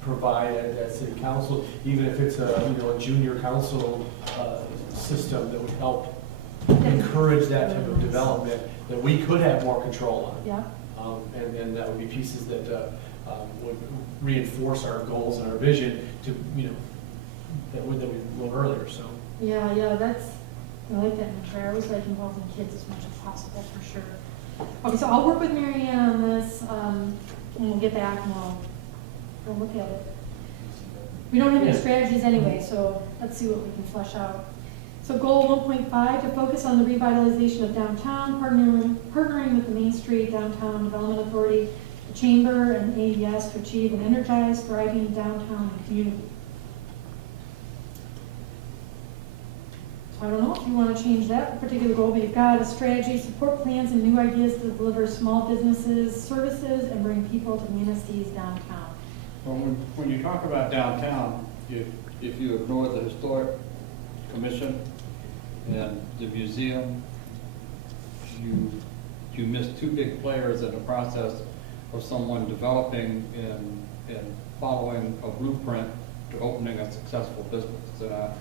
provide at city council, even if it's a, you know, a junior council system that would help encourage that type of development that we could have more control on. Yeah, And that would be pieces that would reinforce our goals and our vision to, you know, that we wrote earlier, so. yeah, I like that, Mitch. I always like involving kids as much as possible, for sure. Okay, so I'll work with Mary Ann on this, and we'll get back and we'll look at it. We don't have any Yeah. strategies anyway, so let's see what we can flesh out. So goal 1.5, to focus on the revitalization of downtown, partnering with the Main Street Downtown Development Authority, the Chamber, and AES to achieve an energized, thriving downtown community. So I don't know if you want to change that particular goal, but you've got a strategy, support plans and new ideas to deliver small businesses, services, and bring people to Manastee's downtown. Well, when you talk about downtown, if you ignore the historic commission and the museum, you miss two big players in the process of someone developing and following a blueprint to opening a successful business.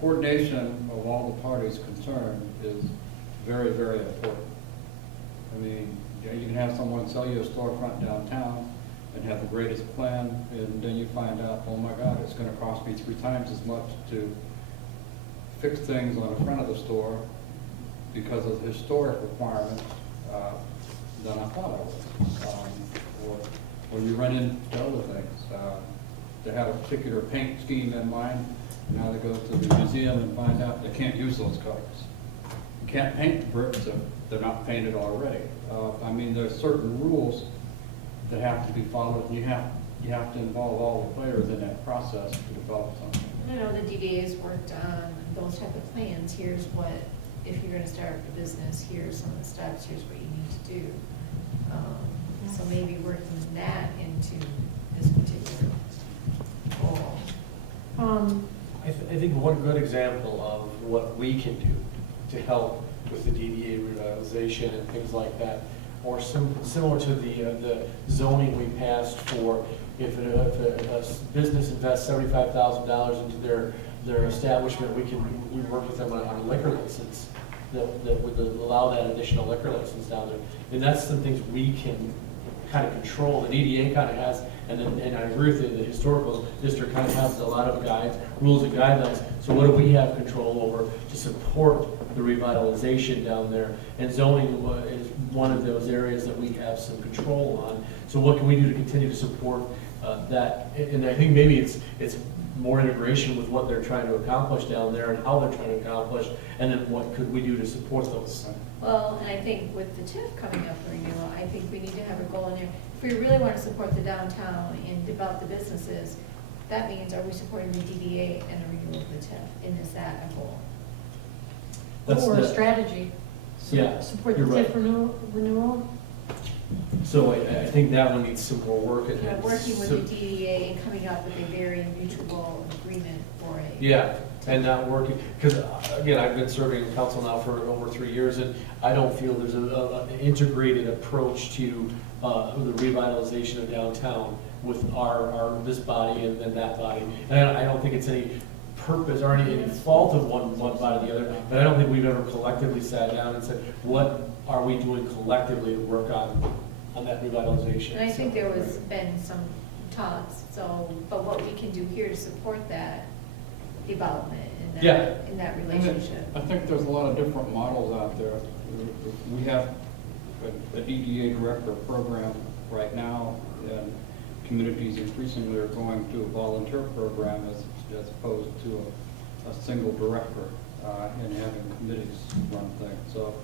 Coordination of all the parties concerned is very, very important. I mean, you can have someone sell you a storefront downtown and have the greatest plan, and then you find out, oh my God, it's gonna cost me 3 times as much to fix things on the front of the store because of the historic requirements than I thought I would. Or you run into other things. they had a particular paint scheme in mind. Now they go to the museum and find out they can't use those colors. You can't paint the bricks if they're not painted already. I mean, there's certain rules that have to be followed, and you have to involve all the players in that process to develop something. I know the DDA's worked on those type of plans. Here's what, if you're gonna start a business, here's some of the steps, here's what you need to do. So maybe working that into this particular goal. I think one good example of what we can do to help with the DDA revitalization and things like that, or similar to the zoning we passed for if a business invests $75,000 into their establishment, we work with them on a liquor license that would allow that additional liquor license down there. And that's some things we can kind of control. The EDA kind of has, and I agree with you, the historical district kind of has a lot of guides, rules and guidelines. So what do we have control over to support the revitalization down there? And zoning is one of those areas that we have some control on. So what can we do to continue to support that? And I think maybe it's more integration with what they're trying to accomplish down there and how they're trying to accomplish, and then what could we do to support those? Well, and I think with the TIF coming up for renewal, I think we need to have a goal in there. If we really want to support the downtown and develop the businesses, that means are we supporting the DDA and the renewal of the TIF? And is that a goal? Or a strategy. Yeah, Support the you're right. TIF renewal. So I think that one needs some more work. You know, working with the DDA and coming up with a very mutual agreement for it. Yeah, and not working, because again, I've been serving in council now for over 3 years, and I don't feel there's an integrated approach to the revitalization of downtown with this body and then that body. And I don't think it's any purpose or any fault of one body or the other, but I don't think we've ever collectively sat down and said, what are we doing collectively to work on that revitalization? And I think there was been some talks, but what we can do here to support that development and that, in that relationship. I think there's a lot of different models out there. We have a DDA director program right now, and communities increasingly are going to a volunteer program as opposed to a single director and having committees run things. So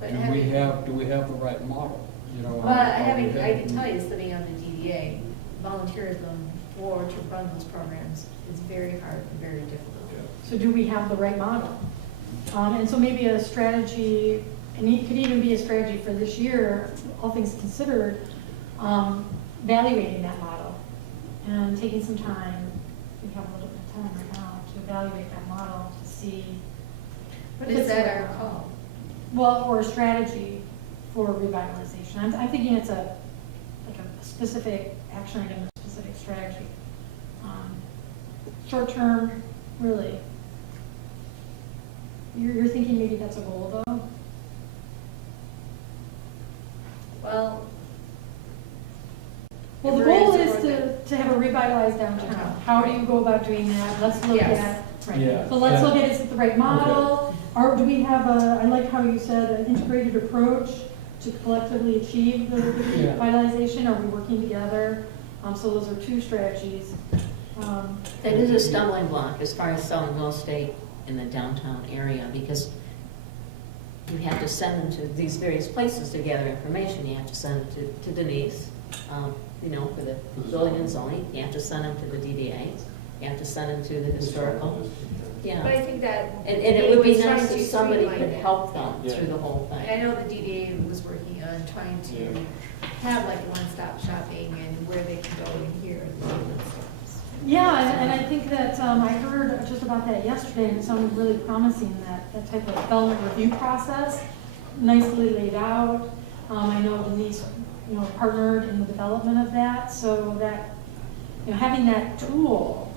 do we have the right model? You know, Well, I can tell you, sitting on the DDA, volunteerism to run those programs is very hard and very difficult. So do we have the right model? And so maybe a strategy, and it could even be a strategy for this year, all things considered, evaluating that model and taking some time, we have a little bit of time right now, to evaluate that model to see. What is that our call? Well, or a strategy for revitalization. I'm thinking it's a specific action item, a specific strategy. Short term, really. You're thinking maybe that's a goal though? Well, Well, the goal is to have a revitalized downtown. How do you go about doing that? Let's look Yes. at, right. Yeah. So let's Yeah. look at, is it the right model? Or do we have I like how you said, an integrated approach to collectively achieve the Yeah. revitalization? Are we working together? So those are two strategies. That is a stumbling block as far as selling real estate in the downtown area, because you have to send them to these various places to gather information. You have to send it to Denise, for the building and zoning. You have to send them to the DDA. You have to send them to the historical. but Yeah. I think that. And it would be was trying nice to if somebody streamline could it. help them Yeah. through the whole And I thing. know the DDA was working on trying to have like one-stop shopping and where they can go and hear. Yeah, and I think that I heard just about that yesterday, and it sounded really promising, that type of development review process, nicely laid out. I know Denise, partnered in the development of that, so that, having that tool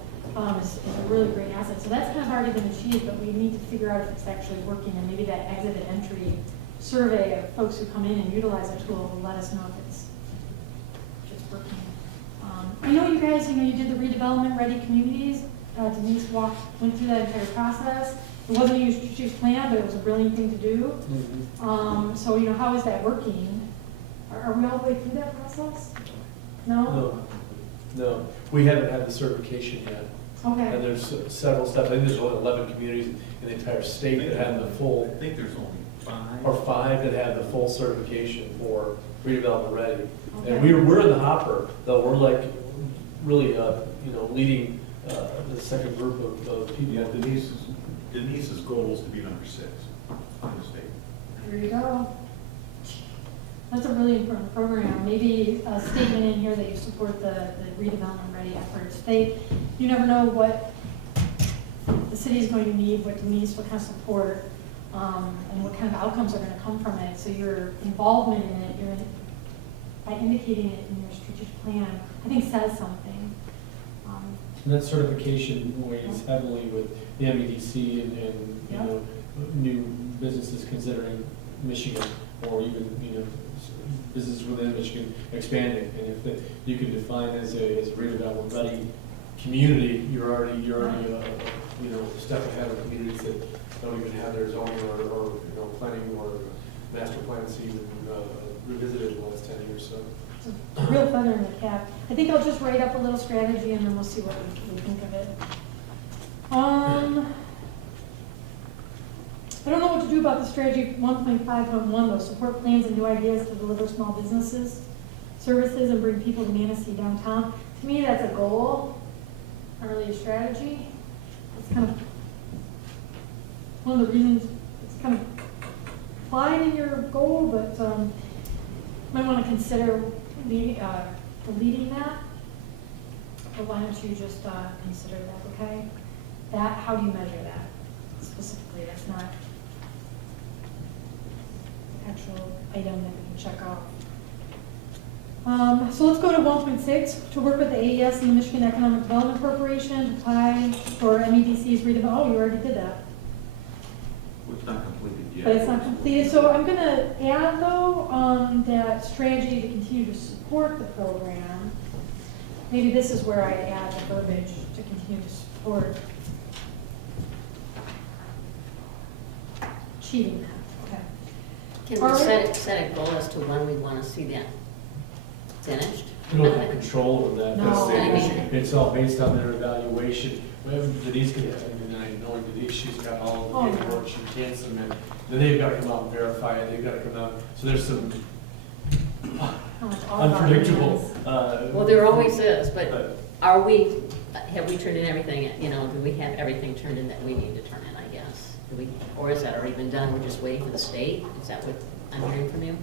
is a really great asset. So that's kind of already been achieved, but we need to figure out if it's actually working, and maybe that exit and entry survey of folks who come in and utilize the tool will let us know if it's working. I know you guys, you did the redevelopment ready communities. Denise went through that entire process. It wasn't a huge plan, but it was a brilliant thing to do. So, how is that working? Are we all the way through that process? No? No, we haven't had the certification yet. And Okay, there's several steps. I think there's only 11 communities in the entire state that have the full, I think there's only 5. or 5 that have the full certification for redevelopment ready. And Okay. we're in the hopper, though, we're like really, leading the second group of people. Yeah, Denise's goal is to be number 6 in the state. there you go. That's a really important program. Maybe a statement in here that you support the redevelopment ready efforts. You never know what the city is going to need, what kind of support, and what kind of outcomes are going to come from it. So your involvement in it, by indicating it in your strategic plan, I think says something. And that certification weighs heavily with the MEDC and Yeah. new businesses considering Michigan, or even, businesses within Michigan expanding. And if you can define as a redevelopment ready community, you're already a step ahead of communities that don't even have their zoning or planning or master plans even revisited in the last 10 years. So. It's a real feather in the cap. I think I'll just write up a little strategy and then we'll see what we think of it. I don't know what to do about the strategy 1.5.1 though, support plans and new ideas to deliver small businesses, services, and bring people to Manistee downtown. To me, that's a goal, not really a strategy. It's kind of one of the reasons it's kind of implied in your goal, but might want to consider deleting that. But why don't you just consider that, okay? How do you measure that specifically? That's not the actual item that you can check off. So let's go to 1.6, to work with the AES and the Michigan Economic Development Corporation to apply for MEDC's redevelopment. Oh, you already did that. It's not completed yet. But it's not completed, so I'm gonna add though, that strategy to continue to support the program. Maybe this is where I add the verbiage to continue to support achieving that, okay. Can All we right. set a goal as to when we want to see that finished? We don't have control over that. No. It's all based on their evaluation. Whatever Denise can, knowing Denise, she's got all Oh, the yeah. paperwork she can submit. Then they've got to come out and verify it, they've got to come out, so there's some How much all of our unpredictable. ideas. Well, there always is, but have we turned in everything, do we have everything turned in that we need to turn in, I guess? Or is that already been done, we're just waiting for the state? Is that what I'm hearing from you?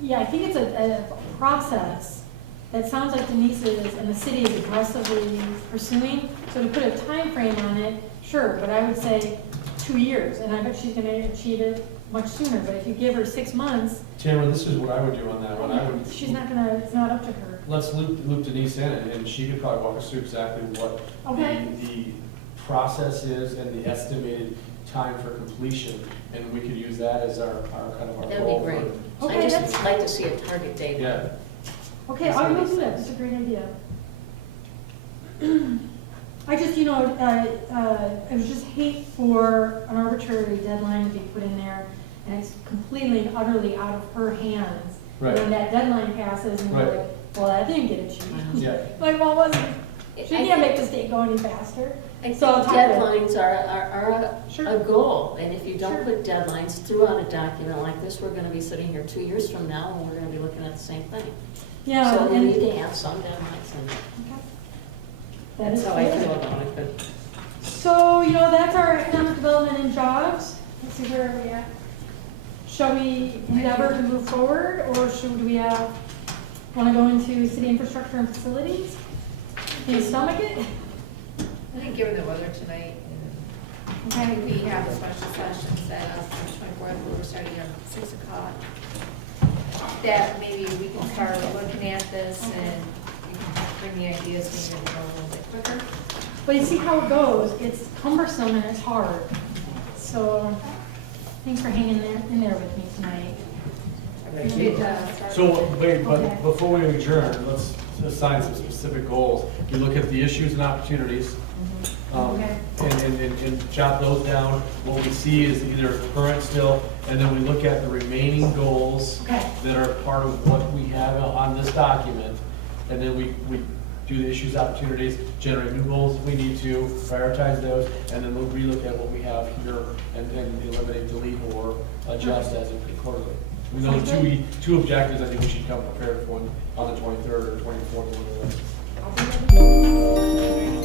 Yeah, I think it's a process that sounds like Denise is, and the city is aggressively pursuing. So to put a time frame on it, sure, but I would say 2 years, and I bet she's gonna achieve it much sooner. But if you give her 6 months, Tamara, this is what I would do on that one. she's not gonna, it's not up to her. Let's loop Denise in, and she could probably walk us through exactly what Okay. the process is and the estimated time for completion, and we could use that as our kind of our That'd goal. be great. Okay, I just that's- like to see a target date. Yeah. Okay, I will do that, that's a great idea. I just, I would just hate for an arbitrary deadline to be put in there, and it's completely and utterly out of her hands. Right. And when that deadline passes, and you're Right. like, well, that didn't get achieved. Yeah. Like, well, wasn't, she I can't make think- the state go any faster. I think So I'll talk to her. deadlines are Sure. a goal, and if you don't Sure. put deadlines throughout a document like this, we're gonna be sitting here 2 years from now, and we're gonna be looking at the same thing. Yeah. So we and- need to have some deadlines, and Okay. That that's is how I fair. feel about it, but So, that's our economic development and jobs. Let's see, where are we at? Shall we endeavor to move forward, or want to go into city infrastructure and facilities? Can you stomach it? I think given the weather tonight, and I think we have a special session set up on the 24th, where we're starting at 6 o'clock, that maybe we can start looking at this and you can bring the ideas maybe a little bit quicker. But you see how it goes. It's cumbersome and it's hard. So, thanks for hanging in there with me tonight. So, wait, but Okay. before we adjourn, let's assign some specific goals. You look at the issues and opportunities, Okay. and jot those down. What we see is either current still, and then we look at the remaining goals Okay. that are part of what we have on this document, and then we do the issues, opportunities, generate new goals if we need to, prioritize those, and then we'll relook at what we have here and eliminate, delete, or adjust as accordingly. We know the two objectives, I think we should come prepared for on the 23rd or 24th. I'll be there.